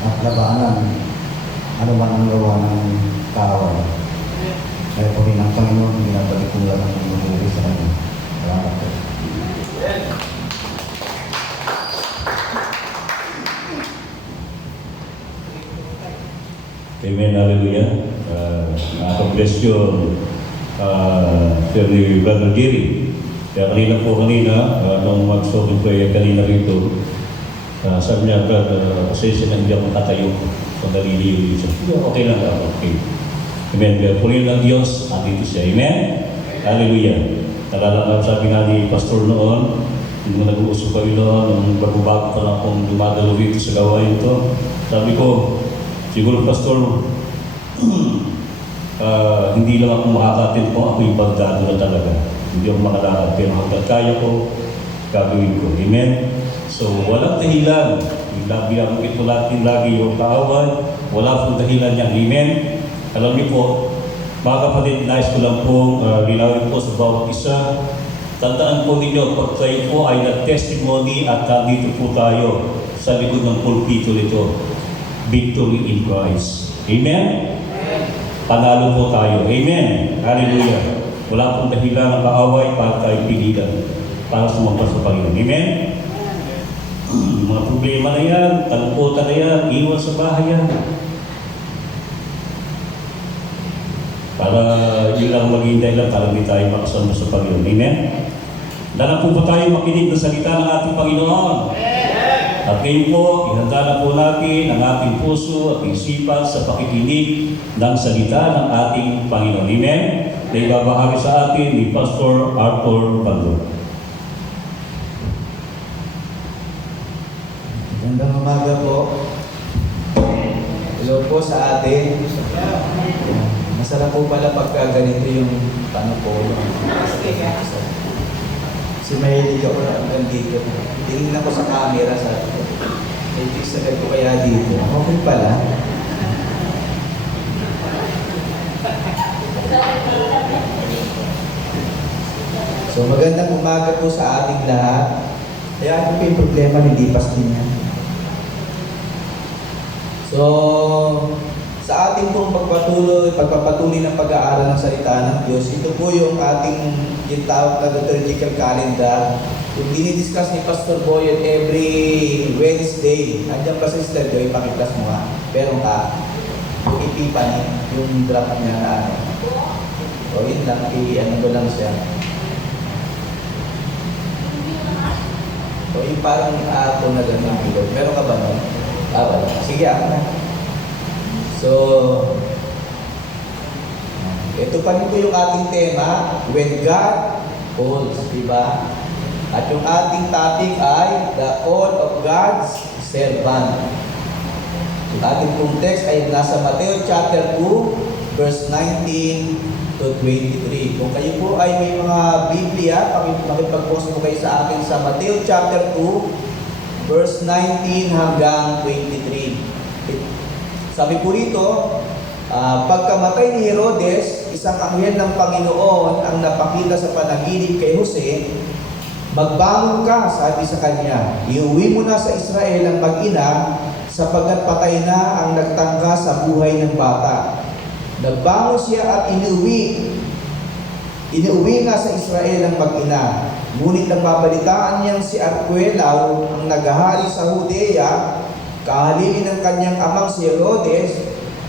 at labanan ano man ang gawa ng kaaway. Kaya po rin ang Panginoon, binabalik ko lang ang mangyari sa kanya. Salamat po. Amen, hallelujah. Nakaka-bless yun, Brother Jerry. Kaya kanina, nung mag-soaking prayer kanina rito, sabi niya, kasi hindi ako nakatayo. So, naliliw siya. Okay lang ako, okay. Amen. Kaya pulin ng Diyos, andito siya. Amen? Hallelujah. Nalala sabi nga ni Pastor noon, nung nag-uusap kami noon, nung bago-bago pa lang akong dumadalo rito sa gawain ito, sabi ko, siguro Pastor, hindi lang ako makakatin kung ako yung bagdado na talaga. Hindi ako makalakad. Pero hanggang kaya ko, gagawin ko. Amen? So, walang dahilan. Binabit ko natin lagi yung kaaway. Wala pong dahilan niya. Amen? Alam niyo po, mga kapatid, nais ko lang pong linawin po sa bawat isa. Tandaan po ninyo, pag kayo po ay nag-testimony at nandito po tayo sa likod ng pulpito nito, victory in Christ. Amen? Panalo po tayo. Amen? Hallelujah. Wala pong dahilan ng kaaway para tayo pilitan para sumampas sa Panginoon. Amen? Mga problema na yan, talungkutan na yan, iwan sa bahay yan. Para yun lang maging dahilan para hindi tayo makasama sa Panginoon. Amen? Dala po tayo makinig ng salita ng ating Panginoon. At ngayon po, ihanda na po natin ang ating puso at isipan sa pakikinig ng salita ng ating Panginoon. Amen? Na ibabahagi sa atin ni Pastor Arthur Bando. Magandang umaga po. Hello po sa atin. Masarap po pala pagka ganito yung panupolo. Si mahilig ako na hanggang dito. Tingnan ko sa camera sa fix agad ko kaya dito. Okay pala. So magandang umaga po sa ating lahat. Kaya ano po yung problema, nilipas din yan. So, sa ating pong pagpapatuloy ng pag-aaral ng salita ng Diyos, ito po yung ating tawag na liturgical calendar. Yung dinidiscuss ni Pastor Boyet every Wednesday. Andiyan pa sa Sister Joy, pakiplas mo ha. Pero yung Epiphany, yung draft niya na ano. O yun lang, ano ko lang siya. O yung parang ako na gano'n ang bilog. Meron ka ba nun? Wala. Sige, ako na. So, ito pa rin po yung ating tema, When God Calls, diba? At yung ating topic ay The Call of God's Servant. Yung ating pong text ay nasa Mateo chapter 2, verse 19 to 23. Kung kayo po ay may mga Biblia, makipag-post po kayo sa akin sa Mateo chapter 2, verse 19 hanggang 23. Sabi po rito, pagkamatay ni Herodes, isang anghel ng Panginoon ang napakita sa panaginip kay Jose. Magbangon ka, sabi sa kanya, iuwi mo na sa Israel ang mag-ina sapagkat patay na ang nagtangka sa buhay ng bata. Nagbangon siya at Iniuwi nga sa Israel ang mag-ina. Ngunit nababalitaan niyang si Arquelao ang naghahari sa Judea, kahalili ng kanyang amang si Herodes,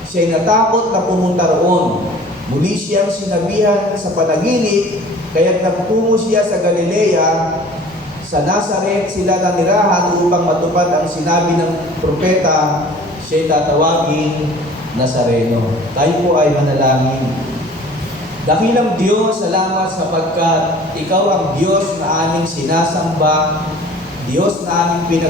siya'y natakot na pumunta roon. Muli siyang sinabihan sa panaginip, kaya't nagtungo siya sa Galilea. Sa Nazaret sila nanirahan upang matupad ang sinabi ng propeta, siya'y tatawagin Nazareno. Tayo po ay manalangin. Dakilang Diyos, salamat sapagkat Ikaw ang Diyos na aming sinasamba, Diyos na aming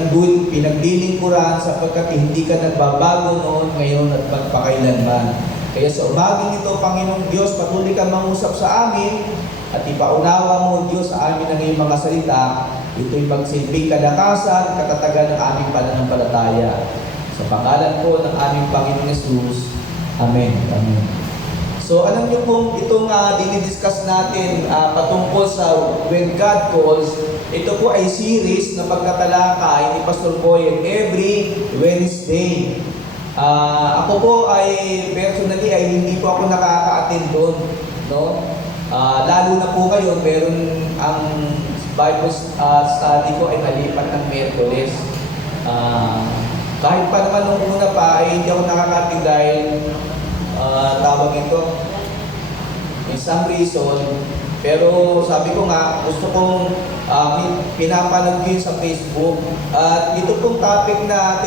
pinaglilingkuran sapagkat hindi ka nagbabago noon, ngayon at pagpakailanman. Kaya sa umaging ito, Panginoong Diyos, patuloy kang mangusap sa amin at ipaunawa mo, Diyos, sa amin ang iyong mga salita. Ito'y magsilbing kalakasan, katatagan ng aming pananampalataya. Sa pangalan po ng aming Panginoong Yesus. Amen. Amen. So alam niyo pong itong dinidiscuss natin patungkol sa When God Calls, ito po ay series na pagtatalakay ni Pastor Boy every Wednesday. Ako po ay personally ay hindi po ako nakaka-attend doon, no? Lalo na po ngayon, meron ang Bible study ko ay nalipat ng Miyerkules. Kahit pa naman nung una pa ay hindi ako nakaka-attend dahil tawag ito, in some reason, pero sabi ko nga, gusto kong pinapanood yun sa Facebook. At ito pong topic na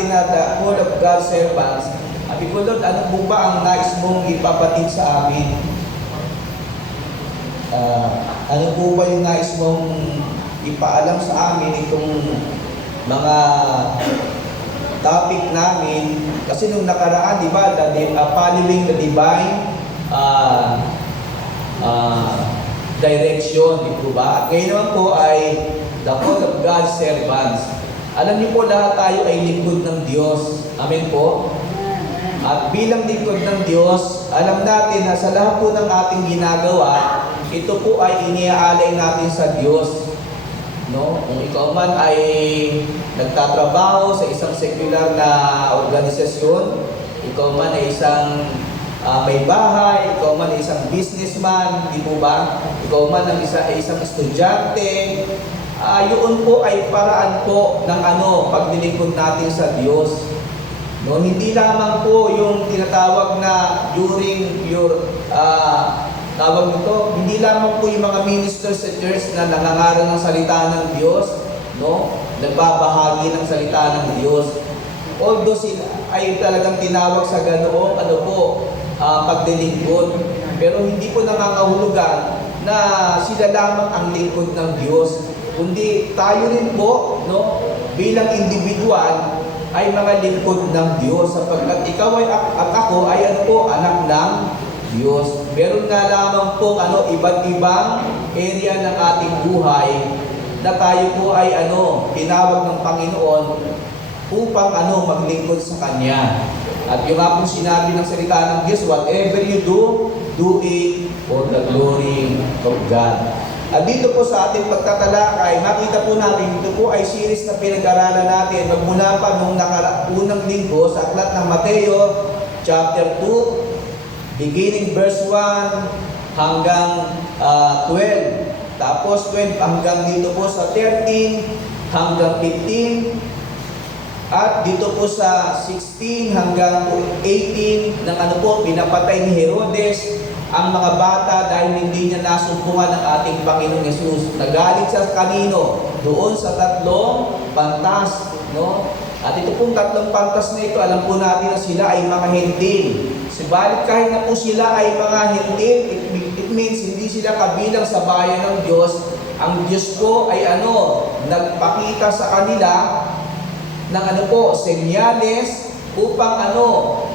Call of God's Servants. Sabi ko, Lord, ano po ba ang nais mong ipapatid sa amin? Ano po ba yung nais mong ipaalam sa amin itong mga topic namin? Kasi nung nakaraan, di ba, following the divine direction, di po ba? At ngayon naman po ay the call of God's servants. Alam niyo po, lahat tayo ay lingkod ng Diyos. Amen po? At bilang lingkod ng Diyos, alam natin na sa lahat po ng ating ginagawa, ito po ay iniaalay natin sa Diyos. No? Kung ikaw man ay nagtatrabaho sa isang secular na organisasyon, ikaw man ay isang may bahay, ikaw man ay isang businessman, di po ba? Ikaw man ay isang estudyante, yun po ay paraan po ng paglilingkod natin sa Diyos. No? Hindi lamang po yung tinatawag na during your tawag nito, hindi lamang po yung mga ministers sa church na nangangaral ng salita ng Diyos, no? Nagbabahagi ng salita ng Diyos. Although sila ay talagang tinawag sa ganoong paglilingkod, pero hindi po nangangahulugan na sila lamang ang lingkod ng Diyos, kundi tayo rin po, no, bilang individual ay mga lingkod ng Diyos sapagkat ikaw ay at ako ay anak ng Diyos. Meron nga lamang po iba't ibang area ng ating buhay na tayo po ay tinawag ng Panginoon upang maglingkod sa Kanya. At yung nga pong sinabi ng salita ng Diyos, whatever you do it for the glory of God. At dito po sa ating pagtatalakay, makita po natin, ito po ay series na pinag-aralan natin magmula pa nung unang linggo sa aklat ng Mateo chapter 2, beginning verse 1 hanggang 12. Tapos 12 hanggang dito po sa 13 hanggang 15. At dito po sa 16 hanggang 18 ng pinapatay ni Herodes ang mga bata dahil hindi niya nasumpungan ng ating Panginoong Yesus. Nagalit sa kanino? Doon sa tatlong pantas, no? At ito pong tatlong pantas na ito, alam po natin na sila ay mga Hentil. Subalit kahit na po sila ay mga Hentil, it means hindi sila kabilang sa bayan ng Diyos. Ang Diyos po ay nagpakita sa kanila ng senyales upang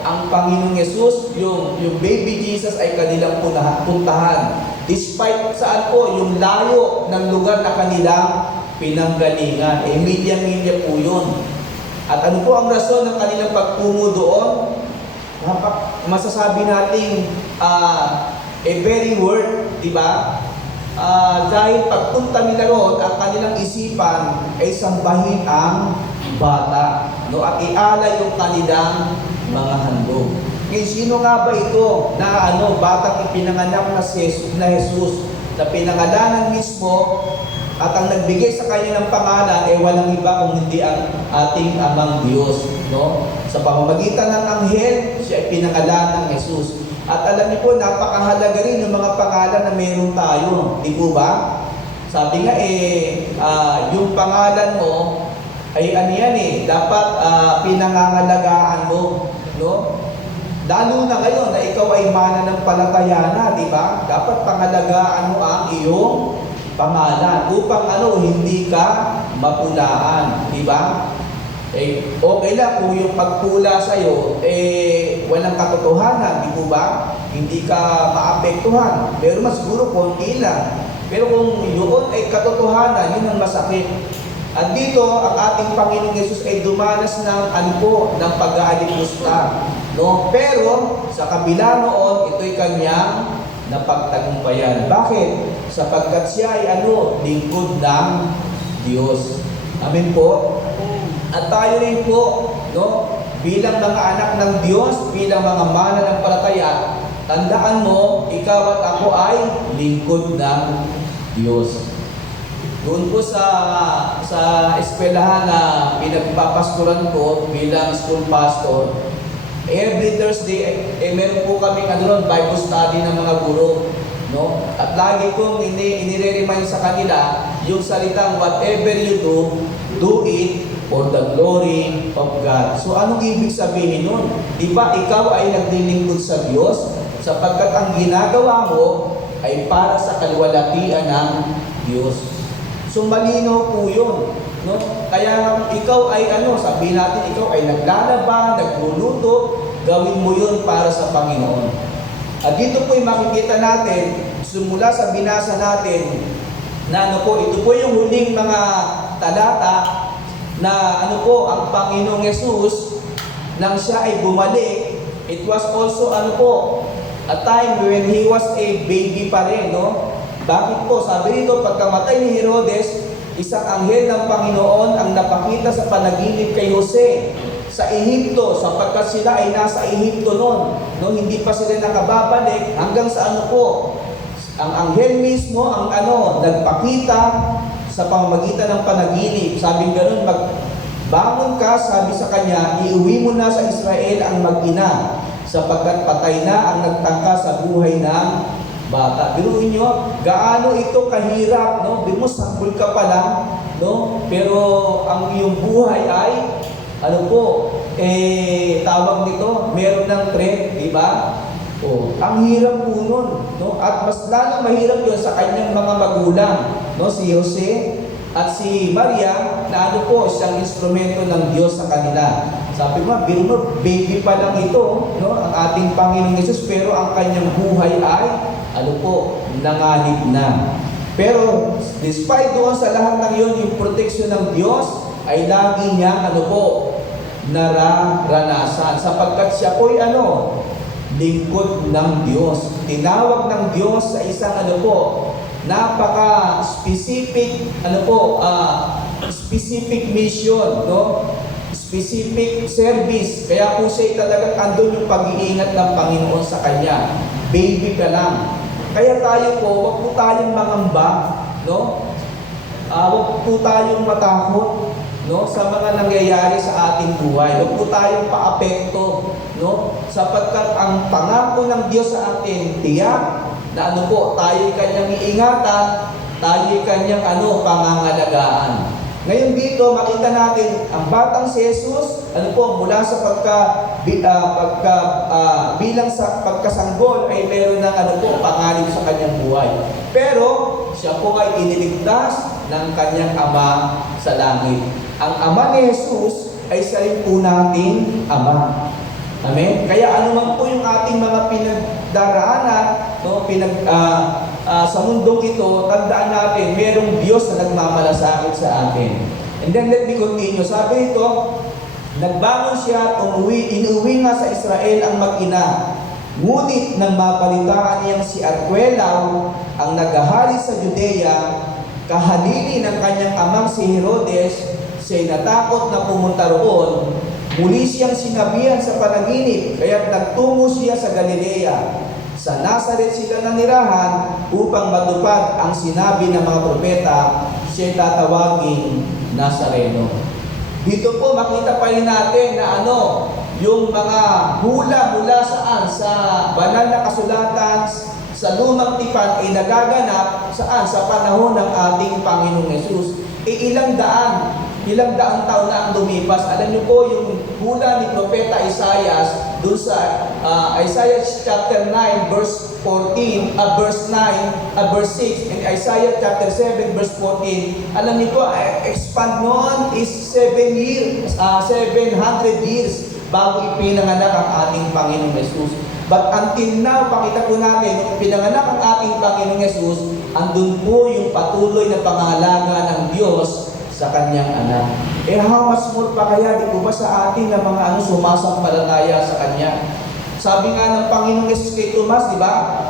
ang Panginoong Yesus, yung baby Jesus ay kanilang puntahan. Despite saan po, yung layo ng lugar na kanilang pinanggalingan. Milya-milya po yun. At ano po ang rason ng kanilang pagtungo doon? Masasabi nating a very word, di ba? Dahil pagpunta nila roon, ang kanilang isipan ay sambahin ang bata, no? At ialay yung kanilang mga handog. Ngayon, sino nga ba ito na batang ipinanganak na Jesus na pinangalanan mismo at ang nagbigay sa kanya ng pangalan walang iba kung hindi ang ating Amang Diyos, no? Sa pamamagitan ng anghel, siya ay pinangalan ng Jesus. At alam niyo po, napakahalaga rin yung mga pangalan na meron tayo, di po ba? Sabi nga yung pangalan mo ay dapat pinangangalagaan mo, no? Lalo na ngayon na ikaw ay mananampalataya na, di ba? Dapat pangalagaan mo ang iyong pangalan upang hindi ka mapulaan, di ba? Okay lang kung yung pagpula sa'yo walang katotohanan, di po ba? Hindi ka maapektuhan. Pero mas siguro konti lang. Pero kung yun ay katotohanan, yun ang masakit. At dito, ang ating Panginoong Yesus ay dumanas ng ng pag-aalipusta, no? Pero sa kabila noon, ito'y kanyang napagtagumpayan. Bakit? Sapagkat siya ay lingkod ng Diyos. Amen po. At tayo rin po, no, bilang mga anak ng Diyos, bilang mga mananampalataya, tandaan mo, ikaw at ako ay lingkod ng Diyos. Doon po sa eskwelahan na pinagpapastoran ko bilang school pastor, every Thursday, meron po kami Bible study ng mga guro, no? At lagi kong inire-remind sa kanila yung salitang whatever you do it for the glory of God. So anong ibig sabihin nun? Di ba ikaw ay naglilingkod sa Diyos sapagkat ang ginagawa mo ay para sa kalwalatian ng Diyos. So malinaw po yun, no? Kaya ikaw ay sabihin natin ikaw ay naglalaban, nagluluto, gawin mo yun para sa Panginoon. At dito po makikita natin, simula sa binasa natin, na ito po yung huling mga talata na ang Panginoong Yesus, nang siya ay bumalik, it was also a time when he was a baby pa rin, no? Bakit po? Sabi dito, pagkamatay ni Herodes, isang anghel ng Panginoon ang napakita sa panaginip kay Jose sa Ehipto, sapagkat sila ay nasa Ehipto noon. No? Hindi pa sila nakababalik hanggang sa ang anghel mismo ang nagpakita sa pamamagitan ng panaginip. Sabi ganoon, bangon ka, sabi sa kanya, iuwi mo na sa Israel ang mag-ina, sapagkat patay na ang nagtangka sa buhay ng bata. Biruin nyo, gaano ito kahirap, no? Biro mo, sanggol ka pa lang, no? Pero ang iyong buhay ay, tawag nito, meron ng threat, di ba? Ang hirap po nun, no? At mas lalo mahirap yun sa kanyang mga magulang, no? Si Jose at si Maria, na siyang instrumento ng Diyos sa kanila. Sabi mo, baby pa lang ito, no? Ang ating Panginoong Yesus, pero ang kanyang buhay ay, nanganib na. Pero, despite doon sa lahat ng yun, yung proteksyon ng Diyos, ay lagi niya, nararanasan. Sapagkat siya po'y, lingkod ng Diyos. Tinawag ng Diyos sa isang, napaka-specific, specific mission, no? Specific service. Kaya po siya talagang andun yung pag-iingat ng Panginoon sa kanya. Baby ka lang. Kaya tayo po, wag po tayong mangamba, no? Wag po tayong matakot, no, sa mga nangyayari sa ating buhay. Wag po tayong paapekto, no? Sapagkat ang pangako ng Diyos sa atin, tiyak na tayo'y kanyang iingatan, tayo'y kanyang pangangalagaan. Ngayon dito, makita natin ang batang si Jesus, mula sa bilang sa pagkasanggol ay meron ng panganib sa kanyang buhay. Pero siya po ay iniligtas ng kanyang Ama sa langit. Ang Ama ni Jesus ay siya rin po nating Ama. Amen? Kaya anuman po yung ating mga pinagdaraanan, no, sa mundong ito, tandaan natin, merong Diyos na nagmamalasakit sa atin. And then let me continue. Sabi ito, nagbangon siya at inuwi nga sa Israel ang mag-ina. Ngunit nang mapalitaan niyang si Arquelao ang naghahari sa Judea, kahalili ng kanyang amang si Herodes, siya'y natakot na pumunta roon. Muli siyang sinabihan sa panaginip, kaya't nagtungo siya sa Galilea. Sa Nazaret sila nanirahan upang matupad ang sinabi ng mga propeta, siya'y tatawaging Nazareno. Dito po makita pa rin natin na yung mga hula mula saan? Sa banal na kasulatan, sa lumang tipan ay nagaganap saan? Sa panahon ng ating Panginoong Yesus. Ilang daan taon na ang lumipas. Alam niyo po yung hula ni Propeta Isaiah doon sa Isaiah chapter 9 verse 14, verse 9, verse 6, and Isaiah chapter 7 verse 14. Alam niyo po, expand noon is 700 years bago ipinanganak ang ating Panginoong Yesus. But until now, pakita po natin, nung pinanganak ang ating Panginoong Yesus, andun po yung patuloy na pangalaga ng Diyos sa kanyang anak. How much more pa kaya, di po ba sa atin na mga sumasampalataya sa kanya? Sabi nga ng Panginoong Yesus kay Tomas, di ba?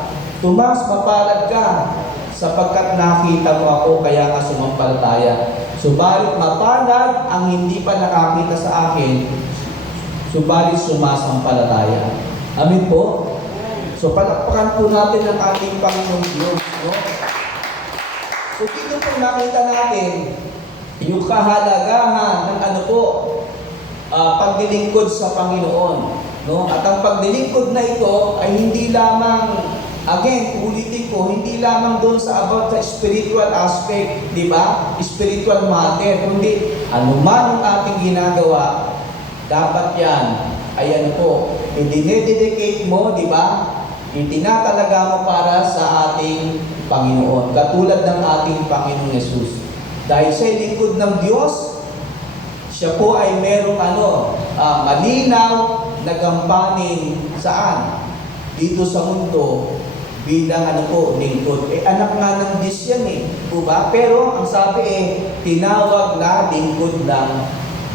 Tomas, mapalad ka sapagkat nakita mo ako, kaya nga sumampalataya. Subalit mapalad ang hindi pa nakakita sa akin, subalit sumasampalataya. Amin po? So palakpakan po natin ang ating Panginoong Diyos. No? So dito po nakita natin yung kahalagahan ng paglilingkod sa Panginoon. No? At ang paglilingkod na ito ay hindi lamang, again, ulitin ko, hindi lamang doon sa about sa spiritual aspect, di ba? Spiritual matter, kundi anuman ang ating ginagawa, dapat yan ay i-dedicate mo, di ba? Itinatalaga mo para sa ating Panginoon. Katulad ng ating Panginoong Yesus. Dahil siya lingkod ng Diyos, siya po ay merong malinaw na gampanin saan? Dito sa mundo bilang lingkod. Anak nga ng Diyos yan po ba? Pero ang sabi tinawag na lingkod ng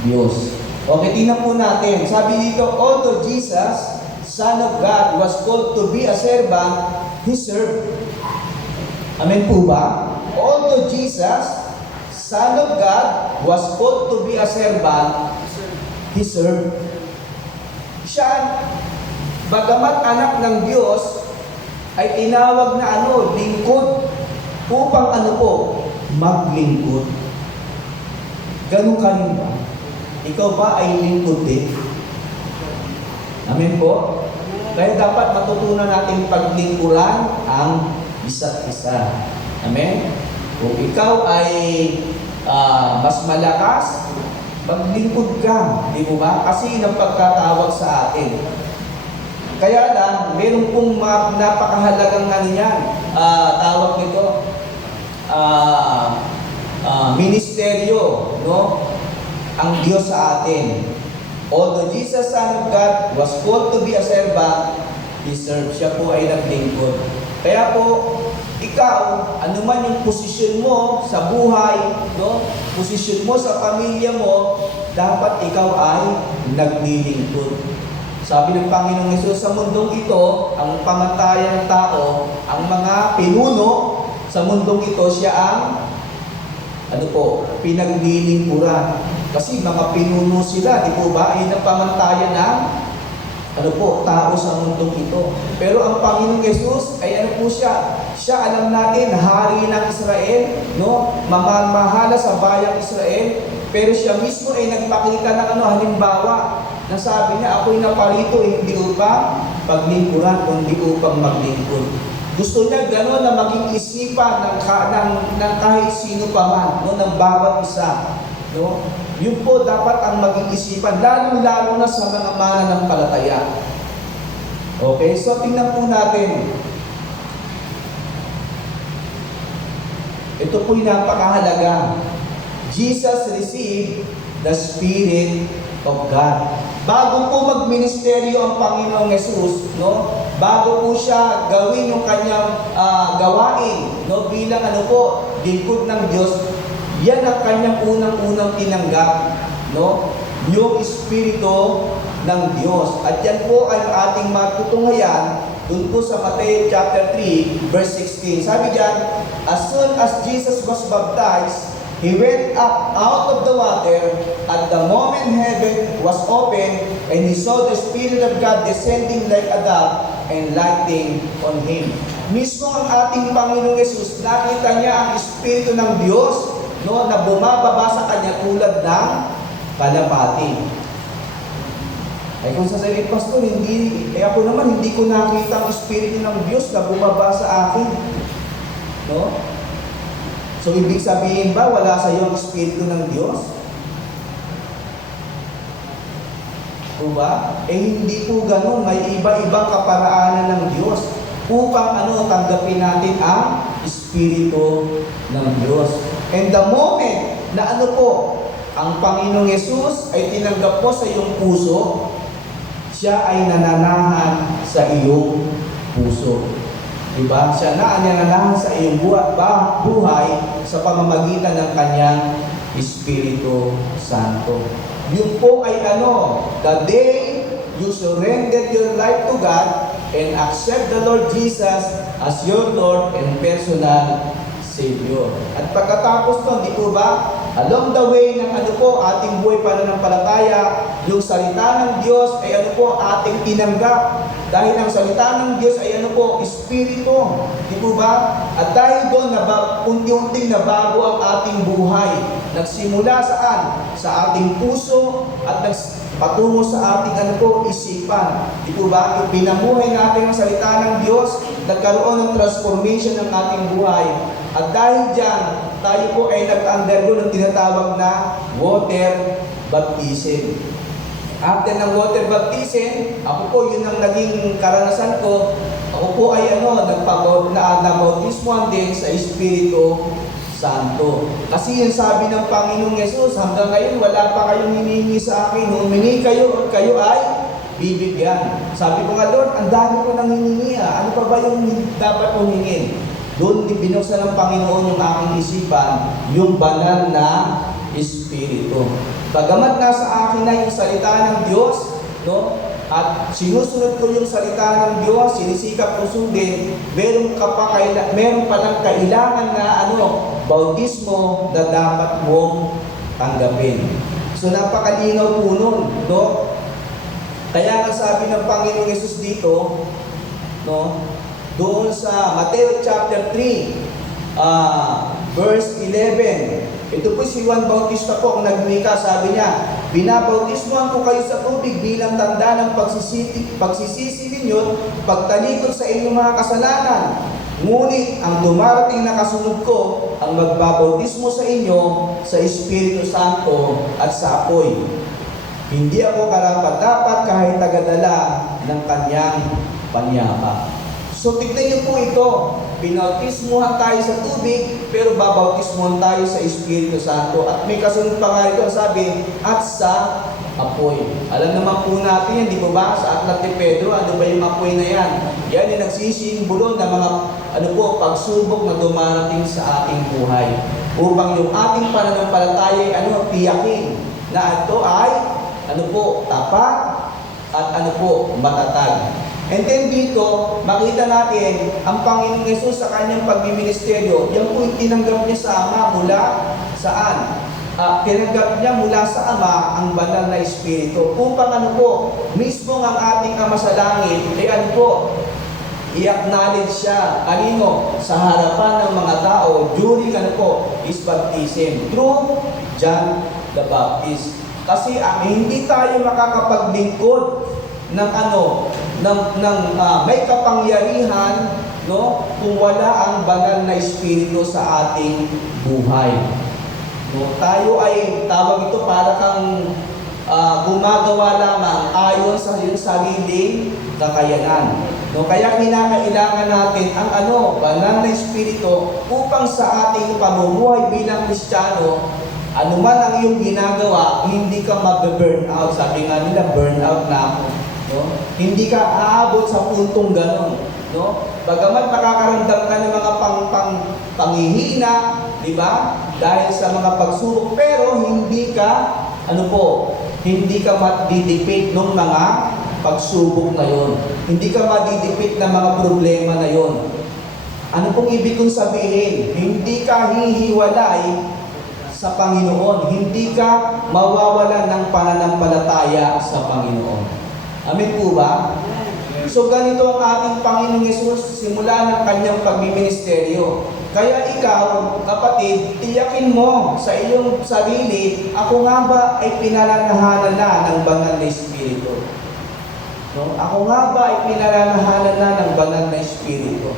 Diyos. Okay, tingnan po natin. Sabi dito, although Jesus, Son of God, was called to be a servant, He served. Amen po ba? Although Jesus, Son of God, was called to be a servant, He served. Siya, bagamat anak ng Diyos, ay tinawag na lingkod, upang maglingkod. Ganun ka rin ba? Ikaw ba ay lingkod din? Amen po? Kaya dapat matutunan natin paglingkuran ang isa't isa. Amen? Kung ikaw ay mas malakas, maglingkod ka. Di mo ba? Kasi yun ang pagkatawag sa atin. Kaya lang, meron pong napakahalagang tawag nito, ministeryo, no? Ang Diyos sa atin. Although Jesus, Son of God, was called to be a servant, He served. Siya po ay naglingkod. Kaya po, ikaw, anuman yung posisyon mo sa buhay, no? Posisyon mo sa pamilya mo, dapat ikaw ay naglilingkod. Sabi ng Panginoong Yesus, sa mundong ito, ang pamantayan ng tao, ang mga pinuno sa mundong ito, siya ang pinaglilingkuran. Kasi mga pinuno sila, di po ba? Ay napamantayan ng tao sa mundong ito. Pero ang Panginoong Yesus ay po siya? Siya, alam natin, hari ng Israel, no? Mamamahala sa bayang Israel. Pero siya mismo ay nagpakita ng halimbawa na sabi niya, ako'y naparito hindi upang paglingkuran, kundi upang maglingkod. Gusto niya gano'n na maging isipan ng kahit sino pa man, no? Ng bawat isa. No? Yun po dapat ang maging isipan, lalo-lalo na sa mga mananampalataya. Okay, so tingnan po natin. Ito po'y napakahalaga. Jesus received the Spirit of God. Bago po magministeryo ang Panginoong Yesus, no? Bago po siya gawin yung kanyang gawain, no? Bilang lingkod ng Diyos, yan ang kanyang unang-unang tinanggap, no? Yung Espiritu ng Diyos. At yan po ay ating matutunghayan dun po sa Matthew chapter 3, verse 16. Sabi diyan, as soon as Jesus was baptized, He went up out of the water. At the moment heaven was open, and he saw the Spirit of God descending like a dove and lighting on him. Mismo ang ating Panginoong Yesus, nakita niya ang Espiritu ng Diyos, no, na bumababa sa kanya tulad ng kalapati. Ay kung sasabihin, Pastor, ako naman hindi ko nakita ang Espiritu ng Diyos na bumaba sa akin. No? So, ibig sabihin ba, wala sa iyo ang Espiritu ng Diyos? O ba? Hindi po ganun. May iba-ibang kaparaanan ng Diyos upang tanggapin natin ang Espiritu ng Diyos. And the moment na ang Panginoong Yesus ay tinanggap po sa iyong puso, siya ay nananahan sa iyong puso. Diba? Siya na ang nananahan sa iyong buhay sa pamamagitan ng kanyang Espiritu Santo. Yun po ay the day you surrender your life to God and accept the Lord Jesus as your Lord and personal Savior. At pagkatapos nun, di po ba, along the way ng ating buhay pananampalataya, yung salita ng Diyos ay ating tinanggap. Dahil ang salita ng Diyos ay Espiritu. Di po ba? At dahil doon, unti-unting nabago ang ating buhay. Nagsimula saan? Sa ating puso at patungo sa ating isipan. Di po ba? Pinamuhay natin ang salita ng Diyos, nagkaroon ng transformation ng ating buhay. At dahil dyan, tayo po ay nag-undergo ng tinatawag na water baptism. After ng water baptism, ako po yun ang naging karanasan ko. Ako po ay nabautismoan din sa Espiritu Santo. Kasi yung sabi ng Panginoong Yesus, hanggang ngayon wala pa kayong hinihingi sa akin. Humingi kayo at kayo ay bibigyan. Sabi ko nga, Lord, ang dami ko nang hiningi. Ano pa ba yung dapat kong hingin? Doon binuksan ng Panginoon yung aking isipan, yung banal na Espiritu. Bagamat nasa akin na yung salita ng Diyos, no? At sinusunod ko yung salita ng Diyos, sinisikap ko sundin, meron pa lang kailangan na bautismo na dapat mong tanggapin. So napakalinaw po nun, no? Kaya nga sabi ng Panginoong Yesus dito, no? Doon sa Mateo chapter 3, verse 11. Ito po si Juan Bautista po ang nagmika, sabi niya, binabautismohan ko kayo sa tubig bilang tanda ng pagsisisi ninyo, pagtalikod sa inyong mga kasalanan. Ngunit ang dumarating na kasunod ko, ang magbabautismo sa inyo sa Espiritu Santo at sa apoy. Hindi ako karapat-dapat kahit tagadala ng kanyang panyaka. So tignan niyo po ito, binautismuhan tayo sa tubig, pero babautismuhan tayo sa Espiritu Santo. At may kasunod pa nga ito, sabi, at sa apoy. Alam naman po natin yan, di ba? Sa Aklat ni Pedro, ano ba yung apoy na yan? Yan yung nagsisimbolo ng mga pagsubok na dumarating sa ating buhay. Upang yung ating pananampalataya ay tiyakin na ito ay tapat at matatag. And then dito, makita natin ang Panginoong Yesus sa kanyang pagmiministeryo. Yan po tinanggap niya sa Ama mula saan? Tinanggap niya mula sa Ama ang banal na Espiritu. Upang mismo ang ating Ama sa langit, i-acknowledge siya, sa harapan ng mga tao during his baptism through John the Baptist. Kasi hindi tayo makakapaglingkod ng may kapangyarihan, no, kung wala ang banal na Espiritu sa ating buhay. No, tayo ay tawag ito para kang gumagawa lamang ayon sa iyong sariling kakayanan. No, kaya kinakailangan natin ang banal na Espiritu upang sa ating pamumuhay bilang Kristiyano, anuman ang iyong ginagawa, hindi ka mag-burn out. Sabi nga nila, burn out na ako. No? Hindi ka aabot sa puntong ganon. No? Bagamat makakaramdam ka ng mga panghihina, di ba? Dahil sa mga pagsubok, pero hindi ka, hindi ka madidipit ng mga pagsubok na yon. Hindi ka madidipit ng mga problema na yon. Ano pong ibig kong sabihin? Hindi ka hihiwalay sa Panginoon. Hindi ka mawawalan ng pananampalataya sa Panginoon. Amen po ba? So ganito ang ating Panginoong Yesus simula ng kanyang pagmiministeryo. Kaya ikaw, kapatid, tiyakin mo sa iyong sarili, ako nga ba ay pinananahanan na ng banal na Espiritu? No? Ako nga ba ay pinananahanan na ng banal na Espiritu?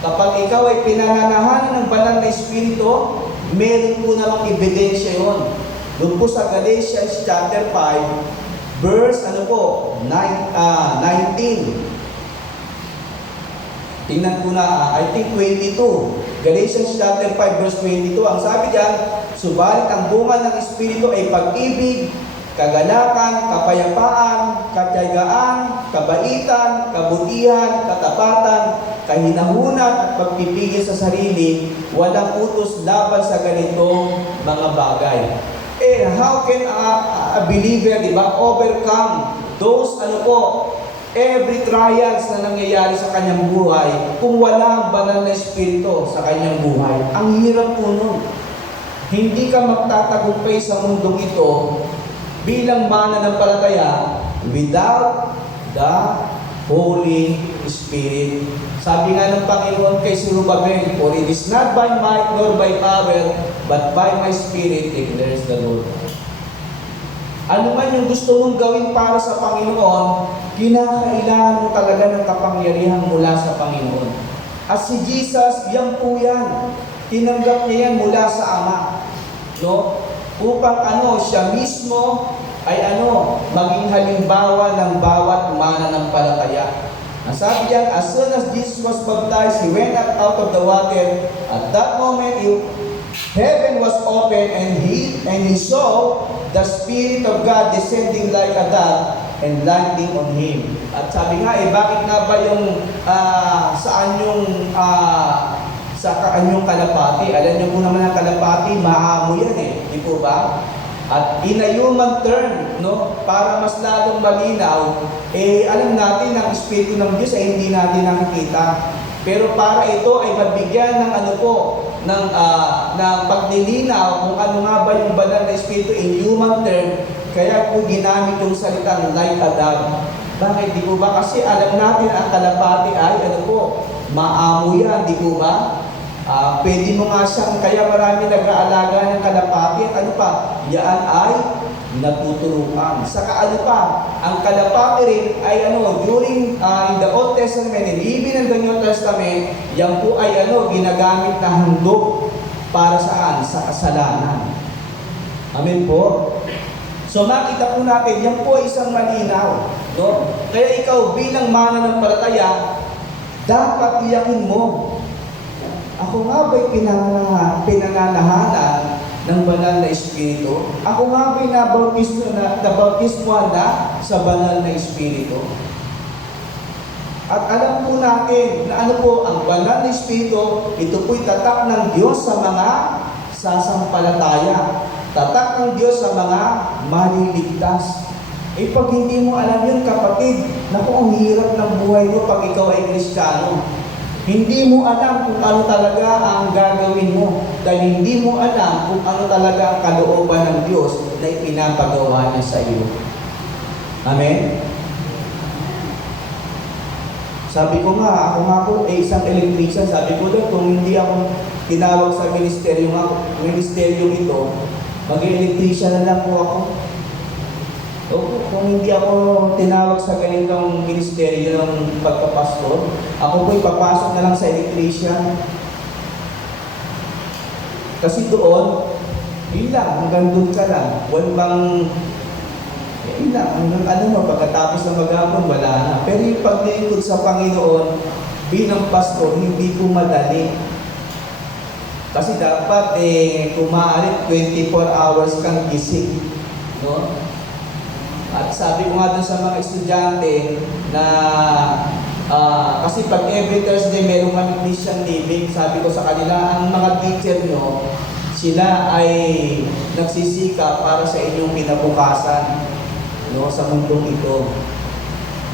Kapag ikaw ay pinananahanan ng banal na Espiritu, meron po namang ebidensya yun. Doon po sa Galatians chapter 5, verse 19. Tingnan ko na, I think 22. Galatians chapter 5 verse 22. Ang sabi diyan, subalit ang bunga ng Espiritu ay pag-ibig, kagalakan, kapayapaan, katiyagaan, kabaitan, kabutihan, katapatan, kahinahunan at pagpipigil sa sarili, walang utos laban sa ganitong mga bagay. How can a believer, di ba, overcome those, every trials na nangyayari sa kanyang buhay kung wala ang banal na Espiritu sa kanyang buhay? Ang hirap po nun. Hindi ka magtatagumpay sa mundong ito bilang mananampalataya without the Holy Spirit. Sabi nga ng Panginoon kay Zerubbabel, for it is not by might nor by power, but by my Spirit declares the Lord. Ano man yung gusto mong gawin para sa Panginoon, kinakailangan mo talaga ng kapangyarihan mula sa Panginoon. At si Jesus, yan po yan. Tinanggap niya yan mula sa Ama. No? Upang siya mismo ay maging halimbawa ng bawat mananampalataya. Ang sabi diyan, as soon as Jesus was baptized, He went out of the water. At that moment, heaven was open and he saw the Spirit of God descending like a dove and landing on Him. At sabi nga, bakit nga ba yung saan yung kalapati? Alam niyo po naman ang kalapati, maamo yan di po ba? At in a human term, para mas lalong malinaw, alam natin ang Espiritu ng Diyos ay hindi natin nakikita. Pero para ito ay mabigyan ng ng paglilinaw kung ano nga ba yung banal na Espiritu in human term, kaya po ginamit yung salitang like a dove. Bakit? Di po ba? Kasi alam natin ang kalapati ay maamo yan, di po ba? Pwede mo nga siyang, kaya marami nag-aalaga ng kalapati at yan ay natuturuan. Saka ang kalapati rin ay during in the Old Testament and even in the New Testament, yan po ay ginagamit na handog para saan? Sa kasalanan. Amen po? So makita po natin, yan po ay isang malinaw. No? Kaya ikaw bilang mananampalataya, dapat tiyakin mo, ako nga ba'y pinananahanan ng banal na Espiritu? Ako nga ba'y nabautismuhan na sa banal na Espiritu? At alam po natin na ang banal na Espiritu, ito po'y tatak ng Diyos sa mga sasampalataya. Tatak ng Diyos sa mga maliligtas. Pag hindi mo alam yun, kapatid, ang hirap ng buhay mo pag ikaw ay Kristiyano. Hindi mo alam kung ano talaga ang gagawin mo dahil hindi mo alam kung ano talaga ang kalooban ng Diyos na ipinapagawa niya sa iyo. Amen? Sabi ko nga, ako nga po isang electrician. Sabi ko doon, kung hindi ako tinawag sa ministeryo ito, mag-electrician na lang po ako. Kung hindi ako tinawag sa ganitong ministeryo ng pagpapastor, ako po'y papasok na lang sa electrician. Kasi doon, hanggang doon ka lang. Hanggang pagkatapos ng maghapon, wala na. Pero yung paglilingkod sa Panginoon, bilang pastor, hindi po madali. Kasi dapat, kung maaari, 24 hours kang gising. No? At sabi ko nga dun sa mga estudyante na kasi pag every Thursday meron kami Christian living, sabi ko sa kanila, ang mga teacher nyo, sila ay nagsisika para sa inyong kinabukasan sa mundong ito.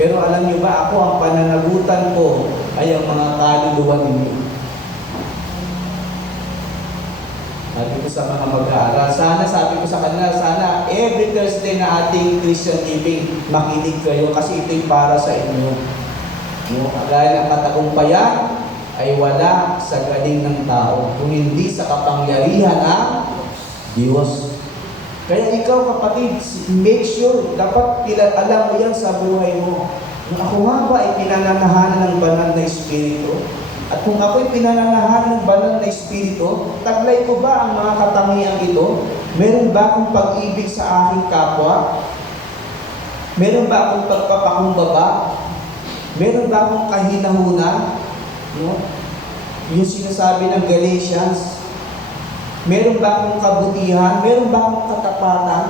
Pero alam niyo ba, ako ang pananagutan ko ay ang mga kaluluwa ninyo. Sabi ko sa mga mag-aaral, sabi ko sa kanila, sana every Thursday na ating Christian Giving, makinig kayo kasi ito'y para sa inyo. No? Dahil ang katagumpayan ay wala sa galing ng tao, kung hindi sa kapangyarihan ng Diyos. Kaya ikaw kapatid, make sure, dapat alam mo yan sa buhay mo. Kung ako nga ba ay pinananahanan ng banal na Espiritu, at kung ako'y pinananahanan ng banal na Espiritu, taglay ko ba ang mga katangian ito? Meron ba akong pag-ibig sa aking kapwa? Meron ba akong pagpapakumbaba? Meron ba akong kahinahunan? No? Yung sinasabi ng Galatians, meron ba akong kabutihan? Meron ba akong katapatan?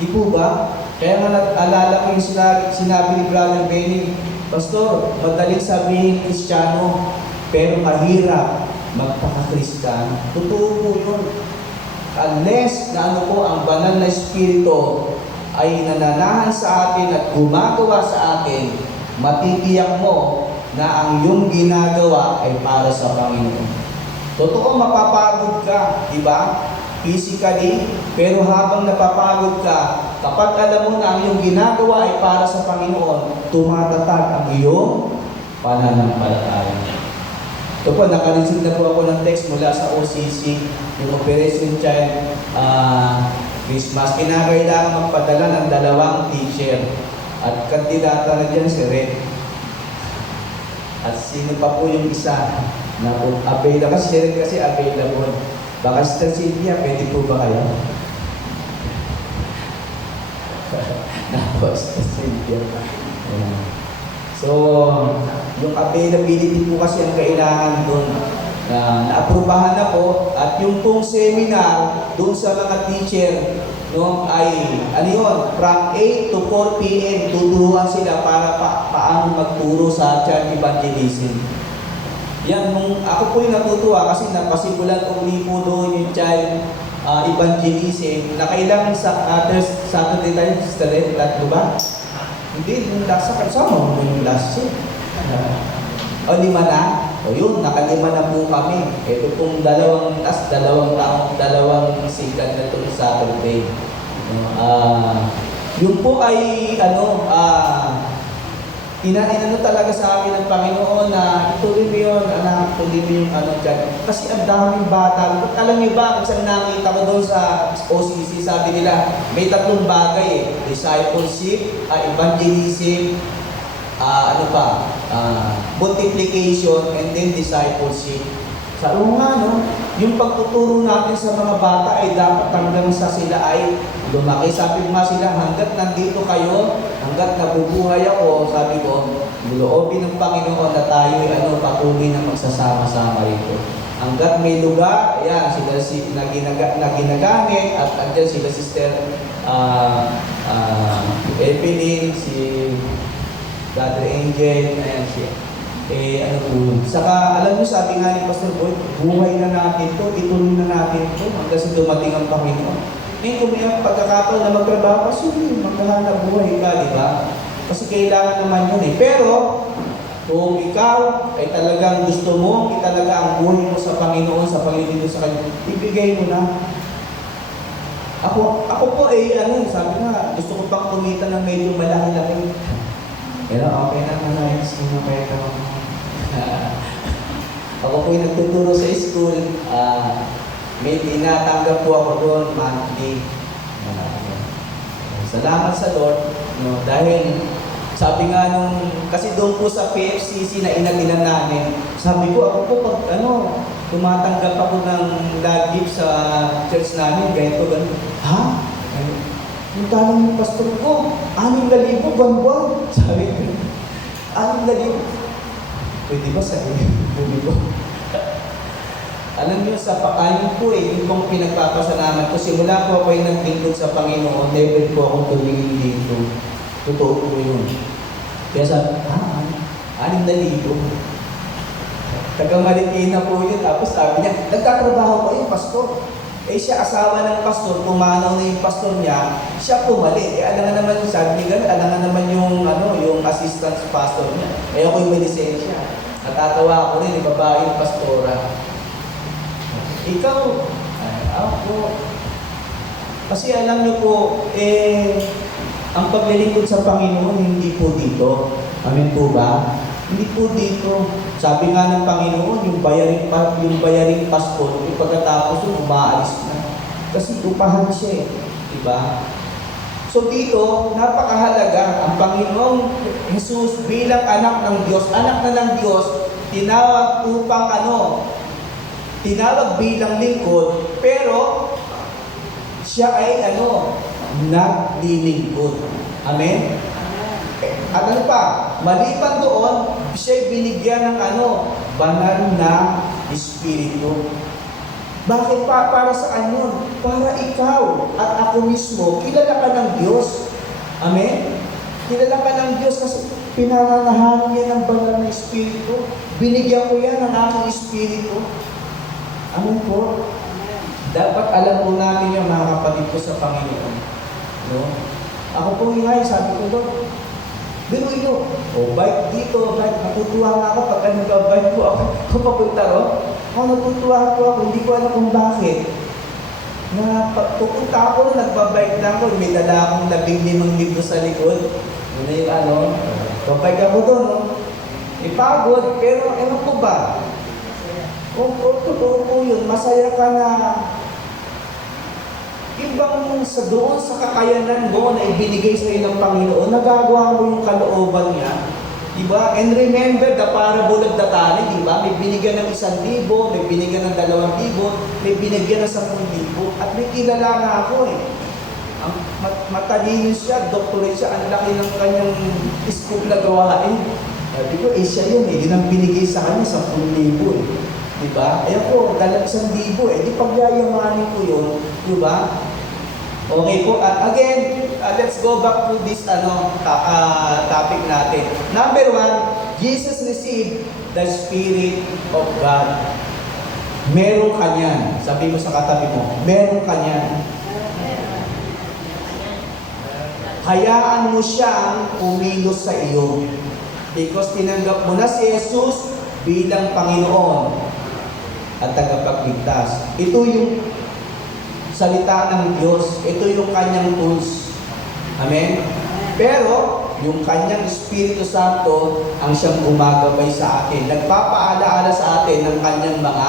Di po ba? Kaya nga naalala ko yung sinabi ni Brother Benny, Pastor, madaling sabihin Kristiyano, pero mahirap magpaka-Kristiyano. Totoo po yun. Unless na ang banal na Espiritu ay nananahan sa atin at gumagawa sa atin, matitiyak mo na ang iyong ginagawa ay para sa Panginoon. Totoo, mapapagod ka, di ba? Physically, pero habang napapagod ka, kapag alam mo na ang iyong ginagawa ay para sa Panginoon, tumatatag ang iyong pananampalataya. Ito po, nakareceive na po ako ng text mula sa OCC, yung Operation Child Christmas. Kinakailangan magpadala ng 2 teacher at kandidata na dyan si Red. At sino pa po yung isa na available? Kasi si Red kasi available. Baka Sister Cynthia, pwede po ba kayo? Sister Cynthia. So, yung availability po kasi ang kailangan doon. Naaprubahan na po at yung pong seminar doon sa mga teacher no, ay from 8 to 4 p.m. tuturuan sila para paano magturo sa child evangelism. Yan, nung ako po yung natutuwa kasi napasimulan uli po doon yung child evangelism na kailangan sa Saturday tayo, Sister Red, tatlo ba? Hindi, yung last sa kasama mo yung last year. O 5 na? O yun, naka-5 na po kami. Ito pong 2 sikat na itong Saturday. Yun po ay inano talaga sa amin ng Panginoon na ituloy mo yun, anak, ituloy mo yung dyan. Kasi ang daming bata. Alam niyo ba, kung nakita ko doon sa OCC, sabi nila, may 3 bagay discipleship, evangelism, multiplication, and then discipleship. Sabi nga, no, yung pagtuturo natin sa mga bata ay dapat hanggang sa sila ay lumaki. Sabi nga sila, hanggat nandito kayo, hanggat nabubuhay ako, sabi ko, niloobin ng Panginoon na tayo ay patuloy na magsasama-sama rito. Hanggat may lugar, ayan, sila na ginagamit, at andyan sila Sister Evelyn, si Brother Angel, ayan siya. Saka alam mo, sabi nga ni Pastor Boy, buhay na natin to, ituloy na natin to, hanggang sa dumating ang Panginoon. Ngayon, kung may pagkakataon na magtrabaho, kasi magkahanap buhay ka, di ba? Kasi kailangan naman yun Pero, kung ikaw ay talagang gusto mo, italaga ang buhay mo sa Panginoon, sa Panginoon sa Kanya, ibigay mo na. Ako po sabi nga, gusto ko pang kumita ng medyo malaki-laki. Pero okay naman na yun, sino kaya ka ako po yung nagtuturo sa school, may tinatanggap po ako doon monthly. Salamat sa Lord, no, dahil sabi nga kasi doon po sa PFCC na inatinan namin, sabi ko, ako po pag tumatanggap ako ng love gift sa church namin, ganito. Ha? Yung tanong ng pastor ko, 6,000 buwan-buwan. Sabi ko, 6,000. Pwede ba sabihin? Pwede ko. Alam niyo, sa pakain po yung pong pinagpapasalamat ko. Simula po ako yung naglingkod sa Panginoon, never po akong tumingin dito. Totoo po yun. Kaya sabi, 6,000. Taga-Marikina po yun. Tapos sabi niya, nagtatrabaho ko yung pastor. Siya asawa ng pastor, pumanaw na yung pastor niya, siya pumali. Alam nga naman yung sabi niya, alam nga naman yung assistant pastor niya. Ako yung may lisensya. Natatawa ako rin, babae yung pastora. Ikaw, ako. Kasi alam niyo po, ang paglilingkod sa Panginoon, hindi po dito. Amen po ba? Hindi po dito. Sabi nga ng Panginoon, yung bayaring pasport, pagkatapos yung umaalis na. Kasi upahan siya diba? So dito, napakahalaga ang Panginoong Jesus bilang anak ng Diyos. Anak na ng Diyos, tinawag upang tinawag bilang lingkod, pero siya ay naglilingkod. Amen? At ano pa, maliban doon, siya'y binigyan ng banal na Espiritu. Bakit pa? Para saan yun? Para ikaw at ako mismo, kilala ka ng Diyos. Amen? Kilala ka ng Diyos kasi pinananahan niya ng banal na Espiritu. Binigyan ko yan ng aking Espiritu. Amen po? Dapat alam po natin yung mga kapatid ko sa Panginoon. No? Ako po sabi ko doon, biruin nyo, bike dito, bike, natutuwa nga ako pag nag-bike po ako, kung papunta ro, natutuwa po ako, hindi ko alam kung bakit. Pupunta ako, nagbabike na ako, may dala akong 15 libro sa likod. Yun na yung babike ako doon, ipagod, pero ewan ko ba? Kung totoo po yun, masaya ka na ibang doon sa kakayanan mo na ibinigay sa iyo ng Panginoon, nagagawa mo yung kalooban niya. Diba? And remember the parable of the talent, diba? May binigyan ng 1,000, may binigyan ng 2,000, may binigyan ng 10,000. At may kilala nga ako Ang matalino siya, doctorate siya, ang laki ng kanyang school na gawain. Sabi ko, siya yun yun ang binigay sa kanya, 10,000 Diba? Ayan po, 1,000 di pagyayamanin ko yun. Diba? Okay po. Again, let's go back to this topic natin. Number 1, Jesus received the Spirit of God. Meron ka niyan. Sabi mo sa katabi mo, meron ka niyan. Hayaan mo siyang umilos sa iyo. Because tinanggap mo na si Jesus bilang Panginoon at tagapagligtas. Ito yung salita ng Diyos. Ito yung kanyang tools. Amen? Pero, yung kanyang Espiritu Santo ang siyang gumagabay sa atin. Nagpapaalaala sa atin ng kanyang mga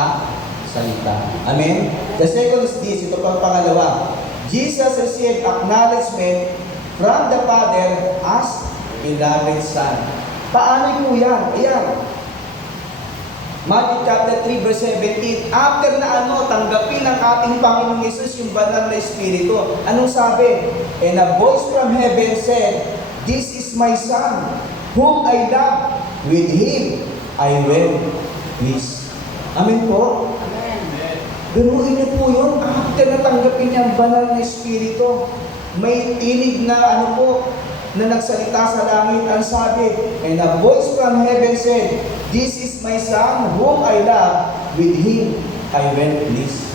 salita. Amen? The second is this. Ito pang pangalawa. Jesus received acknowledgement from the Father as beloved Son. Paano po yan? Ayan. Matthew chapter 3 verse 17. After na tanggapin ng ating Panginoong Yesus yung banal na Espiritu. Anong sabi? And a voice from heaven said, "This is my Son, whom I love. With him I will please." Amen po? Amen. Biruin niyo po yun. After na tanggapin niya ang banal na Espiritu, may tinig na na nagsalita sa langit. Ang sabi, and a voice from heaven said, "This is my Son, whom I love. With him I will please."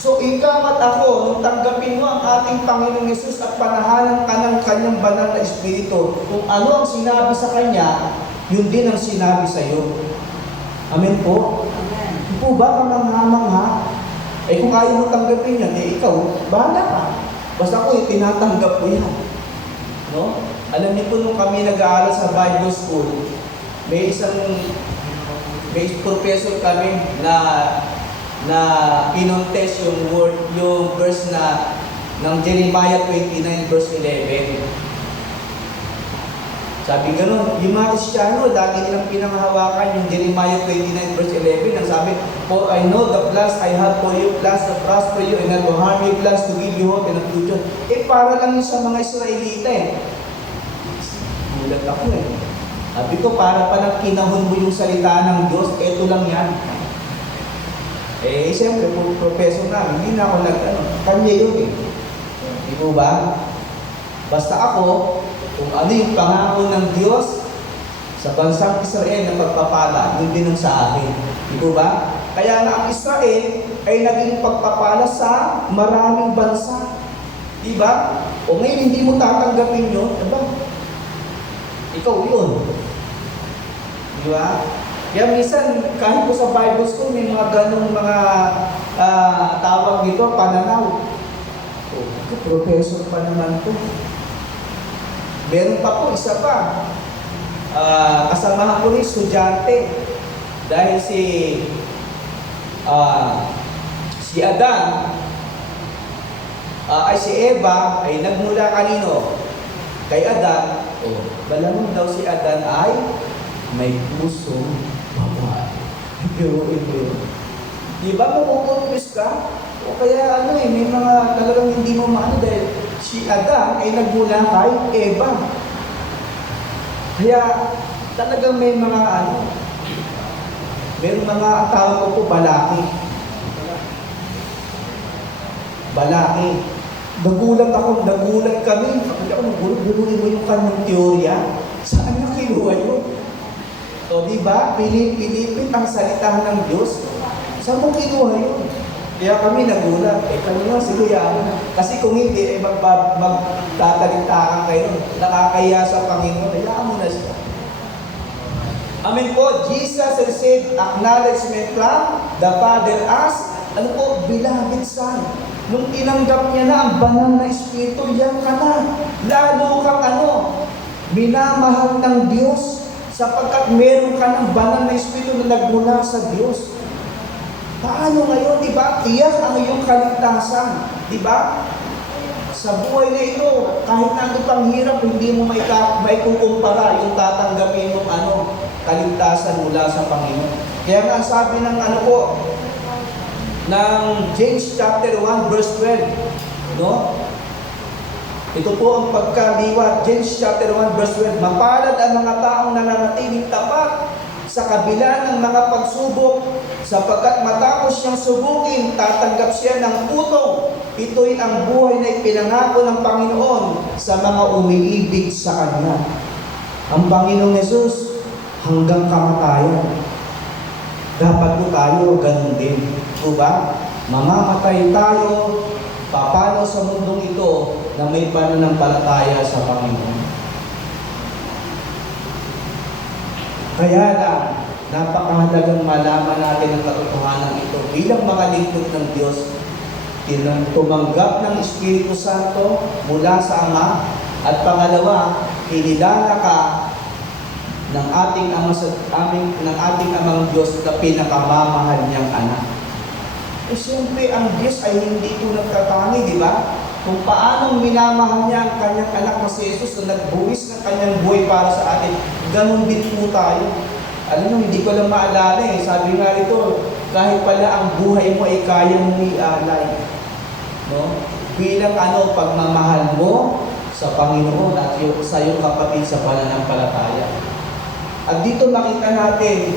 So ikaw at ako, nung tanggapin mo ang ating Panginoong Yesus at panahanan ka ng kanyang banal na Espiritu, kung ano ang sinabi sa kanya, yun din ang sinabi sa iyo. Amen po? Amen. Hindi po ba kamangha-mangha? Kung ayaw mo tanggapin yan, ikaw, bahala ka. Basta ako, tinatanggap ko yan. No? Alam niyo po nung kami nag-aaral sa Bible School, may professor kami na kinontes yung verse ng Jeremiah 29 verse 11. Sabi gano'n, yung mga Kristiyano, lagi nilang pinanghahawakan yung Jeremiah 29 verse 11. Ang sabi, "For I know the plans I have for you, plans to prosper you and not to harm you, plans to give you hope and a future." Para lang yun sa mga Israelita Gulat ako Sabi ko, para palang kinahon mo yung salita ng Diyos, eto lang yan. Siyempre, professor na, hindi na ako kanya yun Di po ba? Basta ako, kung ano yung pangako ng Diyos sa bansang Israel na pagpapala, yun din ang sa akin. Di po ba? Kaya na ang Israel ay naging pagpapala sa maraming bansa. Di ba? O ngayon hindi mo tatanggapin yun, diba? Ikaw yun. Di ba? Kaya minsan, kahit po sa Bible School, may mga ganong mga tawag dito, pananaw. Oh, professor pa naman to. Meron pa po, isa pa. Kasamahan ko rin estudyante. Dahil si Adan, si Eva ay nagmula kanino? Kay Adan. Oh, malamang daw si Adan ay may pusong babae. Pero, di ba makukumpis ka? O kaya may mga talagang hindi mo maano dahil si Adan ay nagmula kay Eva. Kaya talagang may mga may mga tawag ko po balaki. Balaki. Nagulat kami. Sabi ako, nagulat mo yung kanyang teorya. Saan na kinuha yun? O diba, pinipit ang salita ng Diyos. Saan mo kinuha yun? Kaya kami nagulat. Kami nga, sige yan. Kasi kung hindi, magtataliktakan kayo. Nakakaya sa Panginoon. Hayaan mo na siya. Amen po. Jesus received acknowledgement from the Father as, beloved Son. Nung tinanggap niya na ang banal na Espiritu, yan ka na. Lalo kang minamahal ng Diyos sapagkat meron ka ng banal na Espiritu na nagmula sa Diyos. Paano ngayon, di ba? Tiyak ang iyong kaligtasan, di ba? Sa buhay na ito, kahit ano pang hirap, hindi mo may kukumpara yung tatanggapin mong kaligtasan mula sa Panginoon. Kaya nga sabi ng ng James chapter 1 verse 12, no? Ito po ang pagkaliwat. James chapter 1 verse 12. Mapalad ang mga taong nananatiling tapat sa kabila ng mga pagsubok, sapagkat matapos siyang subukin, tatanggap siya ng utong. Ito'y ang buhay na ipinangako ng Panginoon sa mga umiibig sa Kanya. Ang Panginoong Yesus hanggang kamatayan. Dapat po tayo ganun din. Diba? Mamamatay tayo, papalo sa mundong ito na may pananampalataya sa Panginoon. Kaya lang, napakahalagang malaman natin ang katotohanan ito. Bilang mga lingkod ng Diyos, tumanggap ng Espiritu Santo mula sa Ama, at pangalawa, kinilala ka ng ating amang Diyos na pinakamamahal niyang anak. Siyempre, ang Diyos ay hindi po nagtatangi, di ba? Kung paanong minamahal niya ang kanyang anak na si Jesus na nagbuwis ng kanyang buhay para sa atin, ganun din po tayo. Alam mo, hindi ko lang maalala sabi nga rito, kahit pala ang buhay mo ay kaya mong ialay. No? Bilang pagmamahal mo sa Panginoon at sa iyong kapatid sa pananampalataya. At dito makita natin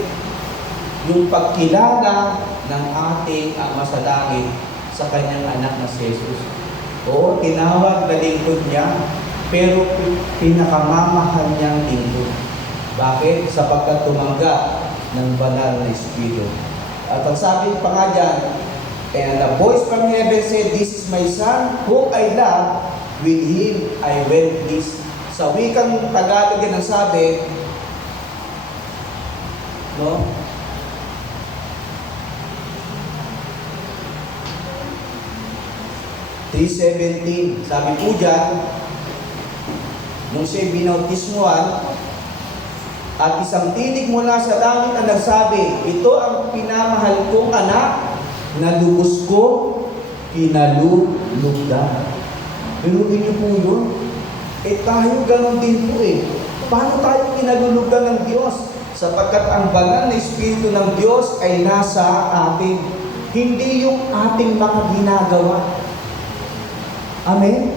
yung pagkilala ng ating Ama sa Langit sa kanyang anak na si Jesus. Oo, tinawag na lingkod niya, pero pinakamamahal niyang lingkod. Bakit? Sapagkat tumanggap ng banal na Espiritu. At ang sabi pa nga dyan, and the voice from heaven said, "This is my Son, whom I love, with Him I well pleased." Sa wikang Tagalog yan ang sabi, no? (3:17) sabi po dyan, nung siya'y binautismuhan, at isang tinig mula sa langit ang nagsabi, "Ito ang pinamahal kong anak, na lubos ko kinalulugdan." Biruin niyo po yun. Tayo ganun din po Paano tayo kinalulugdan ng Diyos? Sapagkat ang banal na Espiritu ng Diyos ay nasa atin. Hindi yung ating mga ginagawa. Amen?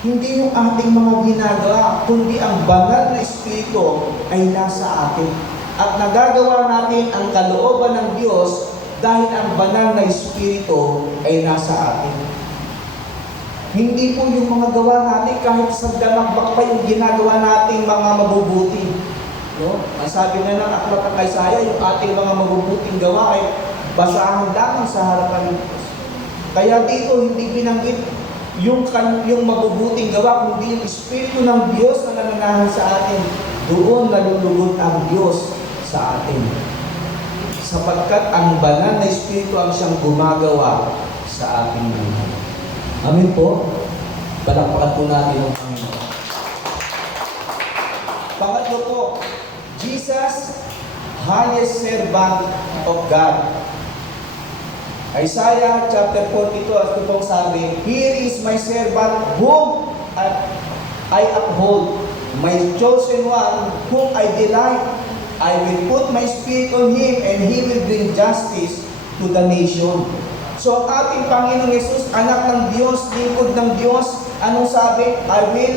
Hindi yung ating mga ginagawa, kundi ang banal na Espiritu ay nasa atin. At nagagawa natin ang kalooban ng Diyos dahil ang banal na Espiritu ay nasa atin. Hindi po yung mga gawa natin kahit sa dalagbak pa yung ginagawa nating mga mabubuti. No? Ang sabi nga ng aklat ng Isaiah, yung ating mga mabubuting gawa ay basahan lamang sa harapan ng Diyos. Kaya dito hindi binanggit yung mabubuting gawa, kundi yung Espiritu ng Diyos na nananahan sa atin. Doon nalulugod ang Diyos sa atin. sapagkat ang banal na Espiritu ang siyang gumagawa sa ating buhay. Amen po. Palakpakan po natin ang Panginoon. Pangatlo po, Jesus, highest servant of God. Isaiah chapter 42, ito pong sabi, "Here is my servant whom I uphold, my chosen one whom I delight. I will put my spirit on him and he will bring justice to the nation." So ang ating Panginoong Yesus, anak ng Diyos, lingkod ng Diyos, anong sabi? "I will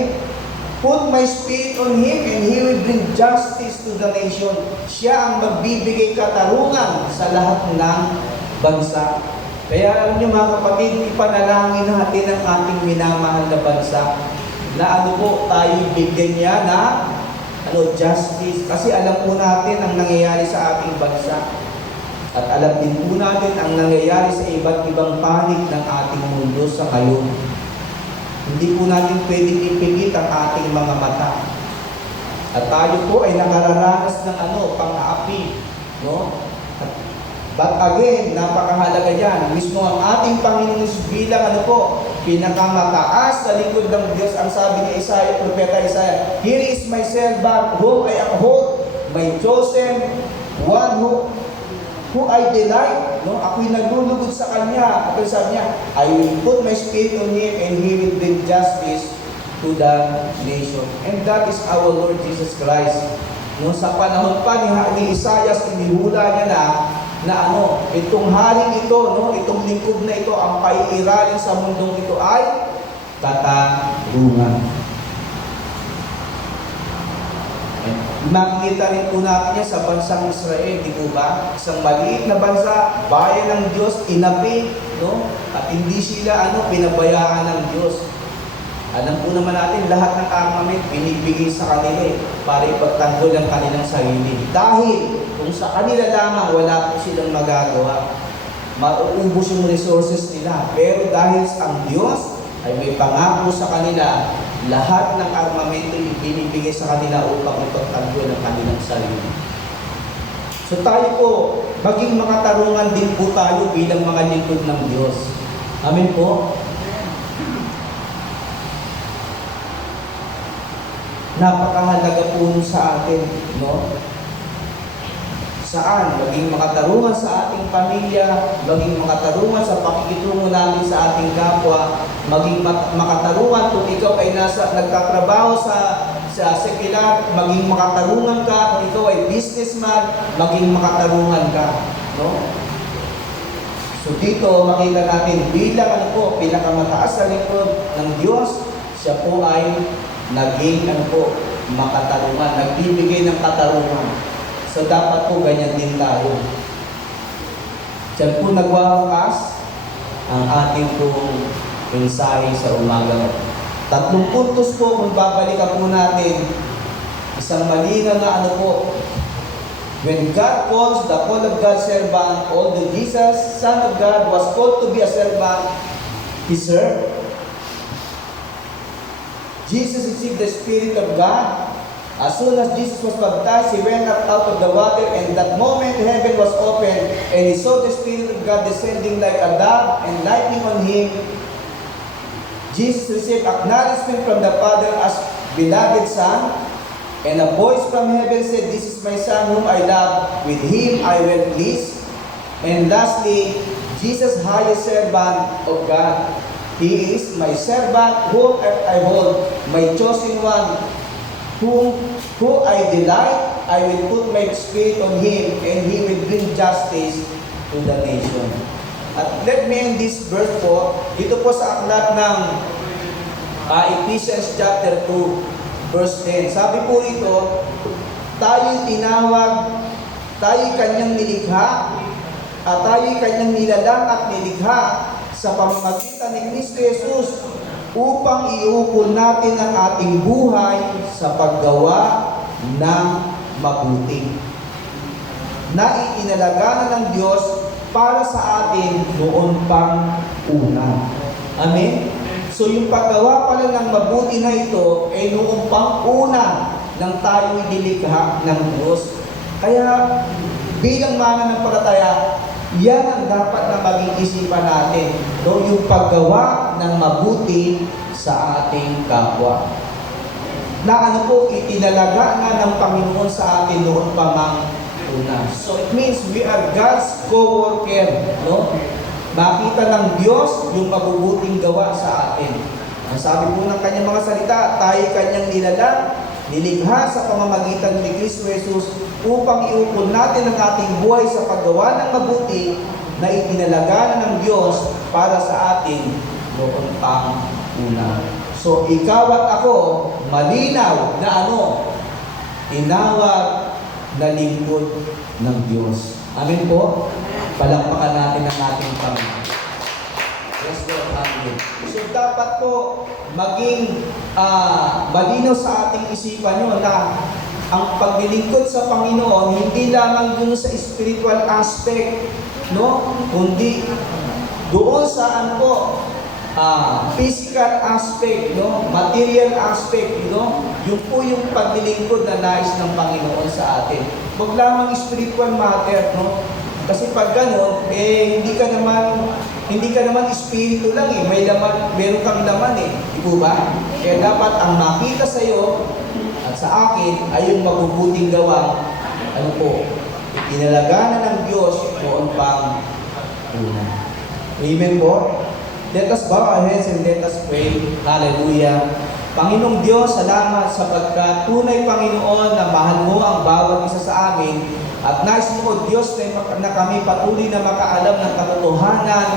put my spirit on him and he will bring justice to the nation." Siya ang magbibigay katarungan sa lahat ng bansa. Kaya alam niyo mga kapatid, ipanalangin natin ang ating minamahal na bansa na tayo bigyan niya na justice. Kasi alam po natin ang nangyayari sa ating bansa. At alam din po natin ang nangyayari sa iba't ibang panig ng ating mundo sa ngayon. Hindi po natin pwedeng ipigit ang ating mga mata. At tayo po ay nakararanas ng pang-aapi. No? But again, napakahalaga yan. Mismo ang ating Panginoon bilang pinakamataas sa likod ng Diyos. Ang sabi ni Isaiah, Propeta Isaiah, "Here is my servant whom I uphold, my chosen one who I delight." No? Ako'y naglulugod sa Kanya. At sabi niya, "I will put my spirit on him and he will bring justice to the nation." And that is our Lord Jesus Christ. No? Sa panahon pa ni Isaiah, inihula niya na itong haring ito, itong lingkod na ito, ang paiiralin sa mundong ito ay katarungan. Makikita rin po natin yan sa bansang Israel, di po ba? Isang maliit na bansa, bayan ng Diyos, inapi, at hindi sila pinabayaan ng Diyos. Alam po naman natin, lahat ng armament binibigay sa kanila para ipagtanggol ang kanilang sarili. Dahil kung sa kanila lamang wala po silang magagawa, mauubos yung resources nila. Pero dahil ang Diyos ay may pangako sa kanila, lahat ng armamento binibigay sa kanila upang ipagtanggol ang kanilang sarili. So tayo po, maging makatarungan din po tayo bilang mga lingkod ng Diyos. Amen po? Napakahalaga po sa atin, Saan? Maging makatarungan sa ating pamilya, maging makatarungan sa pakikitungo namin sa ating kapwa, maging makatarungan kung ikaw ay nagtatrabaho sa secular, maging makatarungan ka, kung ikaw ay businessman, maging makatarungan ka, So dito makita natin bilang pinakamataas sa lingkod ng Diyos, siya po ay naging makatarungan, nagbibigay ng katarungan. So dapat po ganyan din tayo. Diyan po nagwawakas ang ating pong mensahe sa umaga. 3 puntos po kung babalikan po natin. Isang malinaw na when God calls the call of God's servant, although Jesus, Son of God, was called to be a servant, He served. Jesus received the Spirit of God. As soon as Jesus was baptized, He went up out of the water, and that moment heaven was opened, and He saw the Spirit of God descending like a dove and lighting on Him. Jesus received acknowledgement from the Father as beloved Son, and a voice from heaven said, "This is my Son whom I love, with Him I will please." And lastly, Jesus, highest servant of God. He is my servant whom I hold, my chosen one, who I delight. I will put my spirit on him, and he will bring justice to the nation. At let me end this verse po, dito po sa aklat ng Ephesians chapter 2, verse 10. Sabi po rito, tayo'y tinawag, tayo'y kanyang nilikha, at tayo'y kanyang nilalang at nilikha sa pamamagitan ni Kristo Jesus upang iukol natin ang ating buhay sa paggawa ng mabuti na inalaganan ng Diyos para sa atin noon pang una. Amen? So yung paggawa pala ng mabuti na ito ay noong pang una nang tayo'y nilikha ng Diyos. Kaya bilang mananampalataya, yan ang dapat na maging isipan natin. No? Yung paggawa ng mabuti sa ating kapwa. Na ano po, itinalaga na ng Panginoon sa atin noon pa mang una. So it means we are God's co-worker. No? Makita ng Diyos yung mabubuting gawa sa atin. Ang sabi po ng kanyang mga salita, tayo kanyang nilalang, nilikha sa pamamagitan ni Kristo Jesus upang iukol natin ang ating buhay sa paggawa ng mabuti na itinalaga ng Diyos para sa atin noon pang una. So, ikaw at ako, malinaw na ano? Tinawag na lingkod ng Diyos. Amin po? Palakpakan natin ang ating Panginoon. Yes, Lord. Amen. So, dapat po maging malinaw sa ating isipan nyo na ang paglilingkod sa Panginoon, hindi lamang dun sa spiritual aspect, no? Kundi doon saan po physical aspect, no? Material aspect, no? Yung po yung paglilingkod na nais ng Panginoon sa atin. Huwag lamang spiritual matter, no? Kasi pag gano'n, hindi ka naman espiritu lang eh. Meron kang laman eh. Di po ba? Kaya dapat ang makita sa iyo at sa akin ay yung mabubuting gawa. Ano po? Inalagana ng Diyos noon pang una. Amen po? Let us bow our heads and let us pray. Hallelujah. Panginoong Diyos, salamat sapagkat tunay Panginoon na mahal mo ang bawat isa sa amin at nais mo, O Diyos, na kami patuloy na makaalam ng katotohanan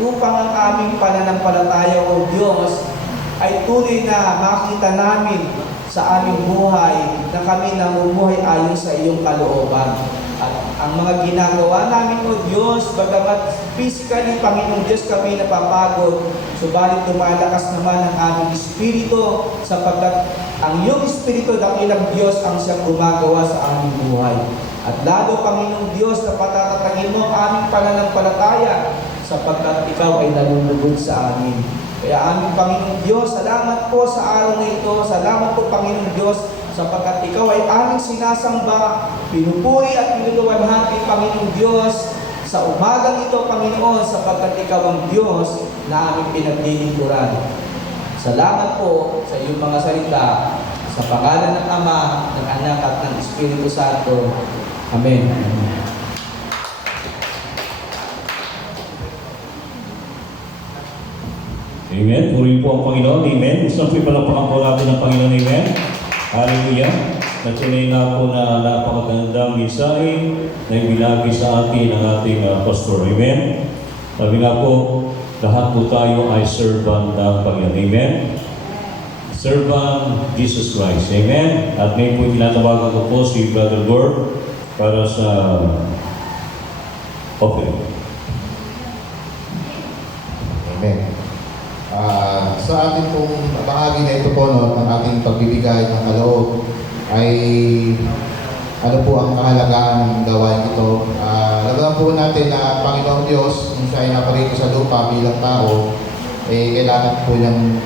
upang ang aming pananampalataya, O Diyos, ay tunay na makita namin sa aming buhay na kami namumuhay ayon sa iyong kalooban. At ang mga ginagawa namin, O Diyos, bagamat physically, Panginoong Diyos, kami napapagod, subalit lumalakas naman ang aming espiritu sapagkat ang iyong espiritu, dakilang Diyos, ang siyang gumagawa sa aming buhay. At lalo, Panginoong Diyos, na patatatagin mo ang aming pananampalataya sapagkat ikaw ay nalulugod sa amin. Kaya aming Panginoong Diyos, salamat po sa araw na ito. Salamat po, Panginoong Diyos, sapagkat ikaw ay aming sinasamba, pinupuri at pinuluwalhati, Panginoong Diyos, sa umagang ito, Panginoon, sapagkat ikaw ang Diyos na aming pinaglilingkuran. Salamat po sa iyong mga salita, sa pangalan ng Ama, ng Anak at ng Espiritu Santo. Amen. Amen. Purihin po ang Panginoon. Amen. Gusto po ipalapakan po natin ang Panginoon. Amen. Hallelujah. Natunay nga po na napakagandang mensahe na ibinagi sa atin ng ating pastor. Amen. Sabi nga po, lahat po tayo ay servant ng Panginoon. Amen. Servant Jesus Christ. Amen. At ngayon po tinatawagan ko po si Brother Gord para sa offering. Amen. Sa ating pong bahagi na ito po, no, ng ating pagbibigay ng kaloob ay ano po ang kahalagahan ng gawain ito. Alam po natin na Panginoong Diyos, kung siya ay naparito sa lupa bilang tao, kailangan po niyang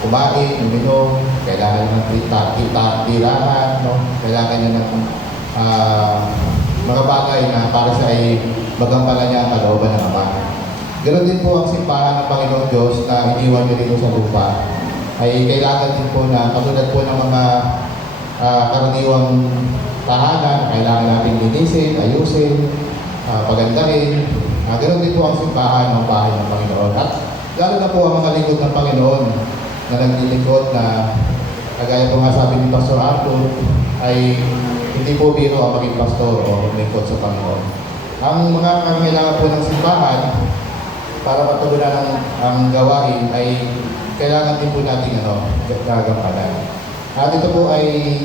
kumain, uminom, kailangan ng tirahan, no? Kailangan niya ng mga bagay na para siya ay magampalan niya ang kalooban ng Ama. Ganoon din po ang simbahan ng Panginoon Diyos na iniwan niya dito sa lupa. Ay kailangan din po na katulad po ng mga karaniwang tahanan, kailangan natin linisin, ayusin, pagandahin. Ganoon din po ang simbahan ng bahay ng Panginoon. At lalo na po ang mga lingkod ng Panginoon na naglilingkod na kagaya po nga sabi ni Pastor Arthur ay hindi po biro ang maging pastor o lingkod sa Panginoon. Ang mga kailangan po ng simbahan para matugunan ang gawain ay kailangan din po natin gagampanan. At ito po ay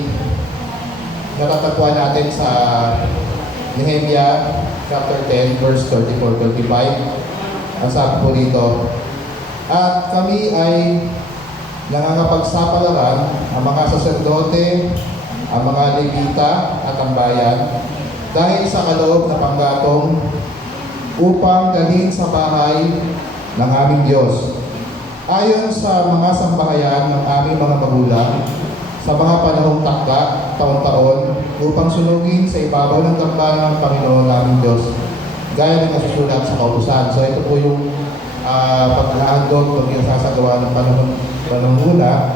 natatagpuan natin sa Nehemiah chapter 10 verse 34-35. Ang sabi po dito, at kami ay nangangapagsapalaran ang mga saserdote, ang mga Levita at ang bayan dahil sa kaloob na panggatong upang dalhin sa bahay ng aming Diyos. Ayon sa mga sambahayan ng aming mga magulang, sa mga panahong takda, taon-taon, upang sunugin sa ibabaw ng tambalan ng Panginoon naming Diyos, gaya ng nasusulat sa kautusan. So ito po yung paglahandog ng pinasasagawa ng panahula,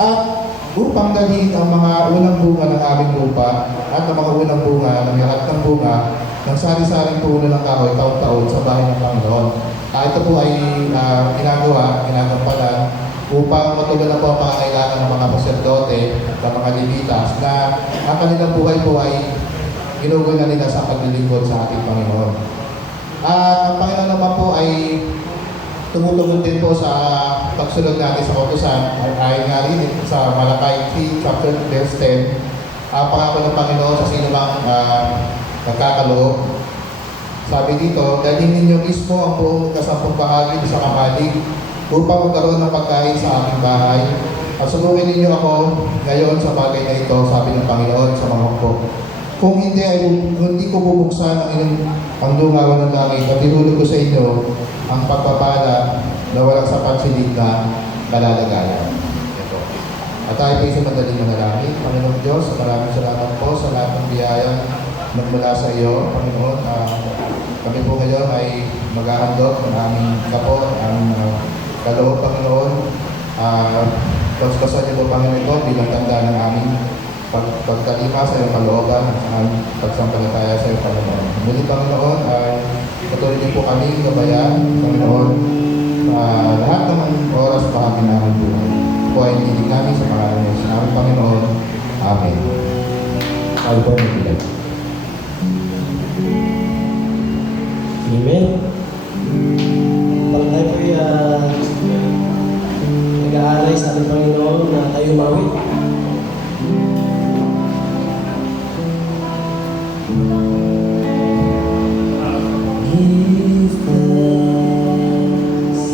at upang dalhin ang mga unang bunga ng aming lupa at ang mga unang bunga ng lahat ng bunga ng sari-saring puno ng kahoy taon-taon sa bahay ng Panginoon. Ito po ay ginagampanan upang matugunan na po ang pangangailangan ng mga saserdote at mga levitas na ang kanilang buhay po ay ginugunan nila sa paglilingkod sa ating Panginoon. At ang Panginoon naman po ay tumutulong din po sa pagsunod natin sa kautusan. Ayon nga rin sa Malakay 3, chapter verse 10, ang pangako ng Panginoon sa sino mang nagkakaloob. Sabi dito, dalhin ninyo mismo ang buong kasampung bahagi sa kamalig upang magkaroon ng pagkain sa aking bahay. At subukin ninyo ako ngayon sa bagay na ito, sabi ng Panginoon sa mga ko. Kung hindi ko bubuksan ang lungawan ng langit at ihulog ko sa inyo ang pagpapala na walang sapat silid na kalalagayan. Ito. At tayo po sa madaling manalangin. Panginoon Diyos, maraming salamat po sa lahat ng biyayang nagmula sa iyo, Panginoon. Kami po ngayon ay maghahandog ng aming kapon, ng aming kaloob, Panginoon. Pagkasan niyo po, Panginoon, bilang tanda ng aming pagkalima sa iyong kalooban at sa aming pagsampalataya sa iyong Panginoon. Muli, Panginoon, ay patuloy niyo po kami gabayan, Panginoon, lahat ng oras bahagi namin buhay. Po ay nilig namin sa pangalan ng aming Panginoon. Amen. Tayo po ay magbilang. Amen. Pag tayo po nag-aalay sa ating Panginoon na tayo mawit. Give thanks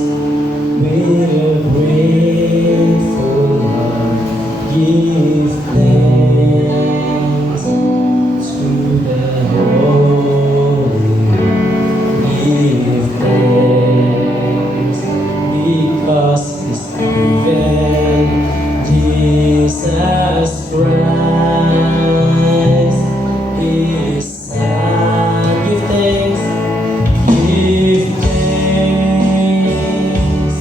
with a grateful heart. Give thanks to the Holy. Give thanks because He's given Jesus Christ, His Son. Give thanks. Give thanks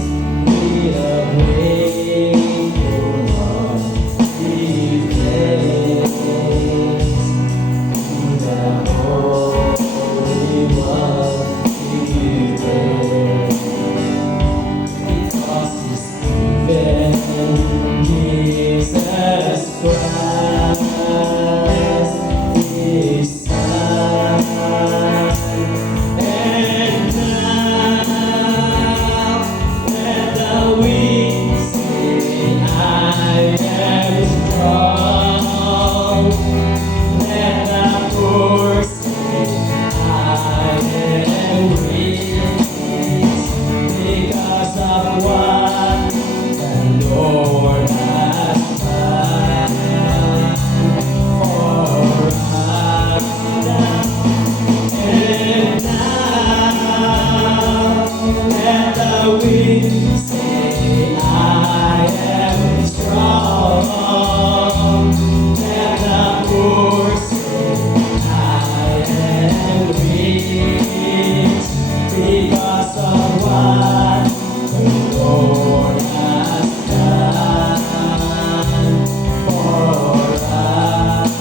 with a grateful heart. Give thanks to the Holy One. Give thanks because He's given Jesus Christ, His Son. And now let the weak say, I am strong. Let the poor say, I am rich because of what the Lord has done for us. And now let the weak say, I am strong. Let the poor say, I am rich because of what the Lord has done for us.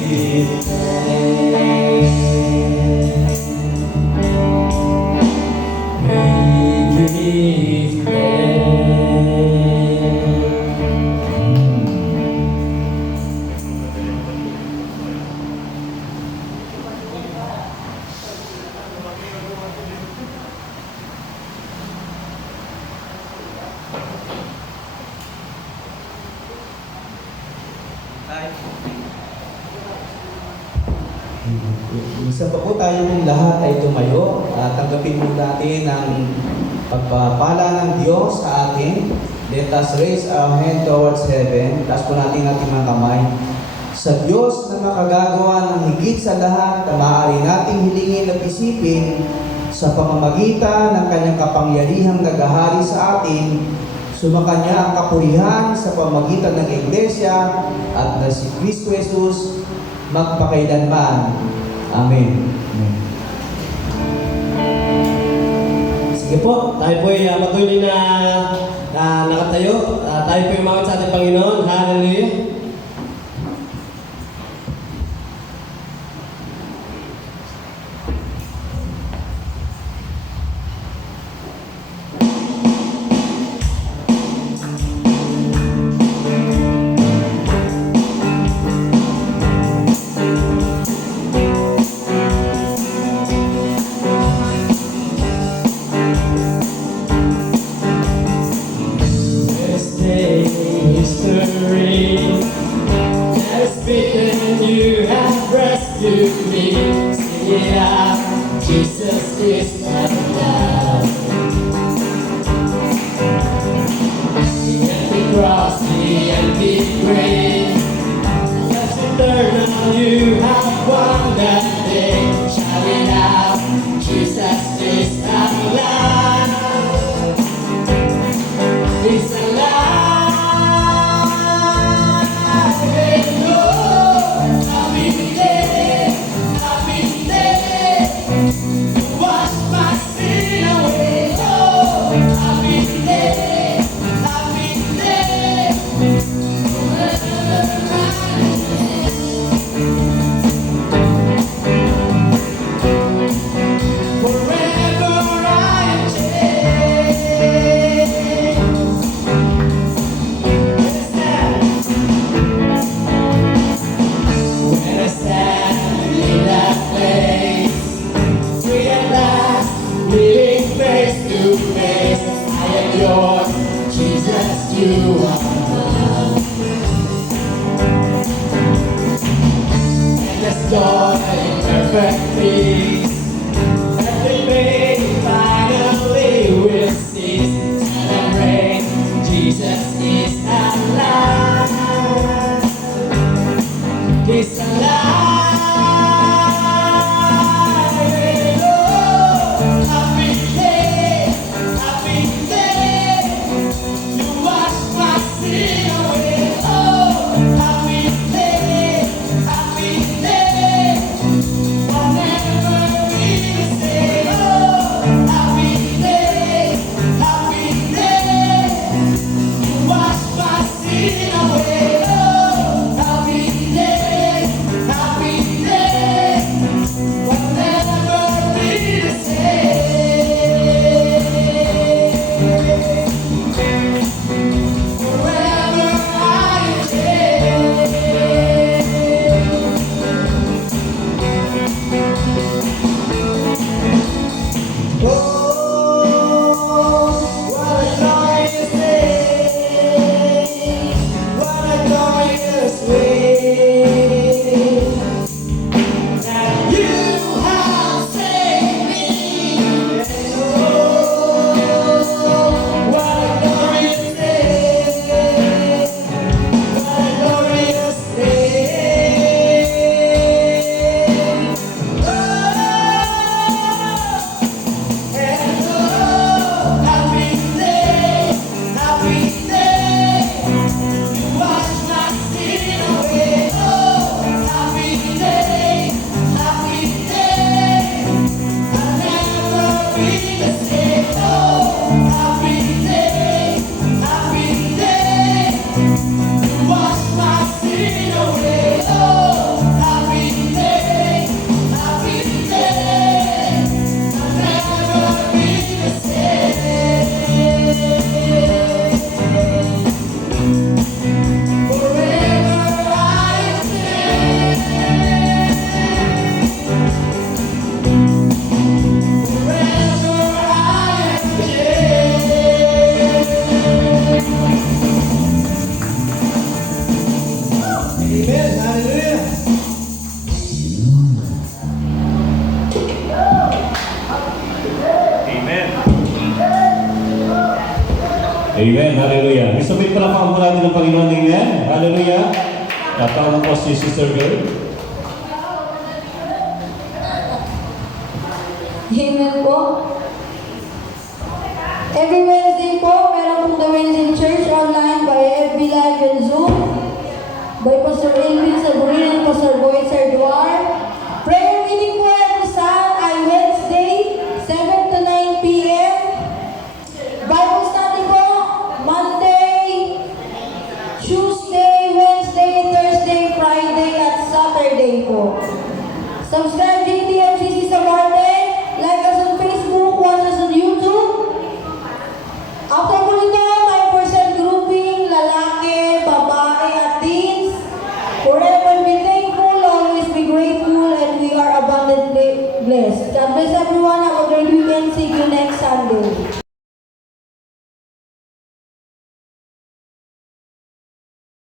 Give thanks. We give thanks. Isa pa po tayo ng lahat ay tumayo at tanggapin po natin ang pagpapala ng Diyos sa atin. Let us raise our hand towards heaven. Taas po natin ating mga kamay. Sa Diyos na makagagawa ng higit sa lahat na maaari nating hilingin at isipin sa pamamagitan ng kanyang kapangyarihang naghahari sa atin, Sumakanya ang kapurihan sa pamagitan ng Iglesia at na si Kristo Jesus magpakailanman. Amen. Sige po, tayo po ay patuloy na nakatayo. Tayo po yung mga sa ating Panginoon. Hallelujah. This day history has been you have rescued me. Sing it out, Jesus is my love. The empty cross, the empty grave, let's eternal you have won that day. Shout it out, Jesus is my love. It's alive, and Lord, I've been there, wash my sin away. Oh, I've been there, forever I am changed. When I stand in that place, we at last meeting face to face. I am yours, Jesus, you are mine. And there's joy in perfect peace. Every pain finally will cease. Celebrate, Jesus is alive. He's alive. Oh, I've been there. You washed my sin away. Oh, I've been there. I'll never be the same. Oh, I've been there. You washed my sin away. Oh, I've been there. I'll never be the same. Forever I am changed. Oh, what a glorious day! What a glorious way! That you have saved me! Oh, what a glorious day! What a glorious day! And oh, happy day, you wash my sin away. Oh, happy day, I'll never be the same. Oh, happy day, you wash my sin away. Oh, happy day, I'll never be the same. Forever I am changed. Forever I am changed. Amen. Hallelujah. Amen. Hallelujah. Isabit pala pa natin ng Panginoon. Amen. Hallelujah. Tatawag po si Sister Girl. Amen po. Every Wednesday po, meron pong gawin sa Subscribe JTMCC sa Garden. Like us on Facebook. Watch us on YouTube. After po nito, 9% grouping, lalaki, babae, at teens. Forever be thankful, always be grateful, and we are abundantly blessed. God bless everyone. Have a great weekend. See you next Sunday.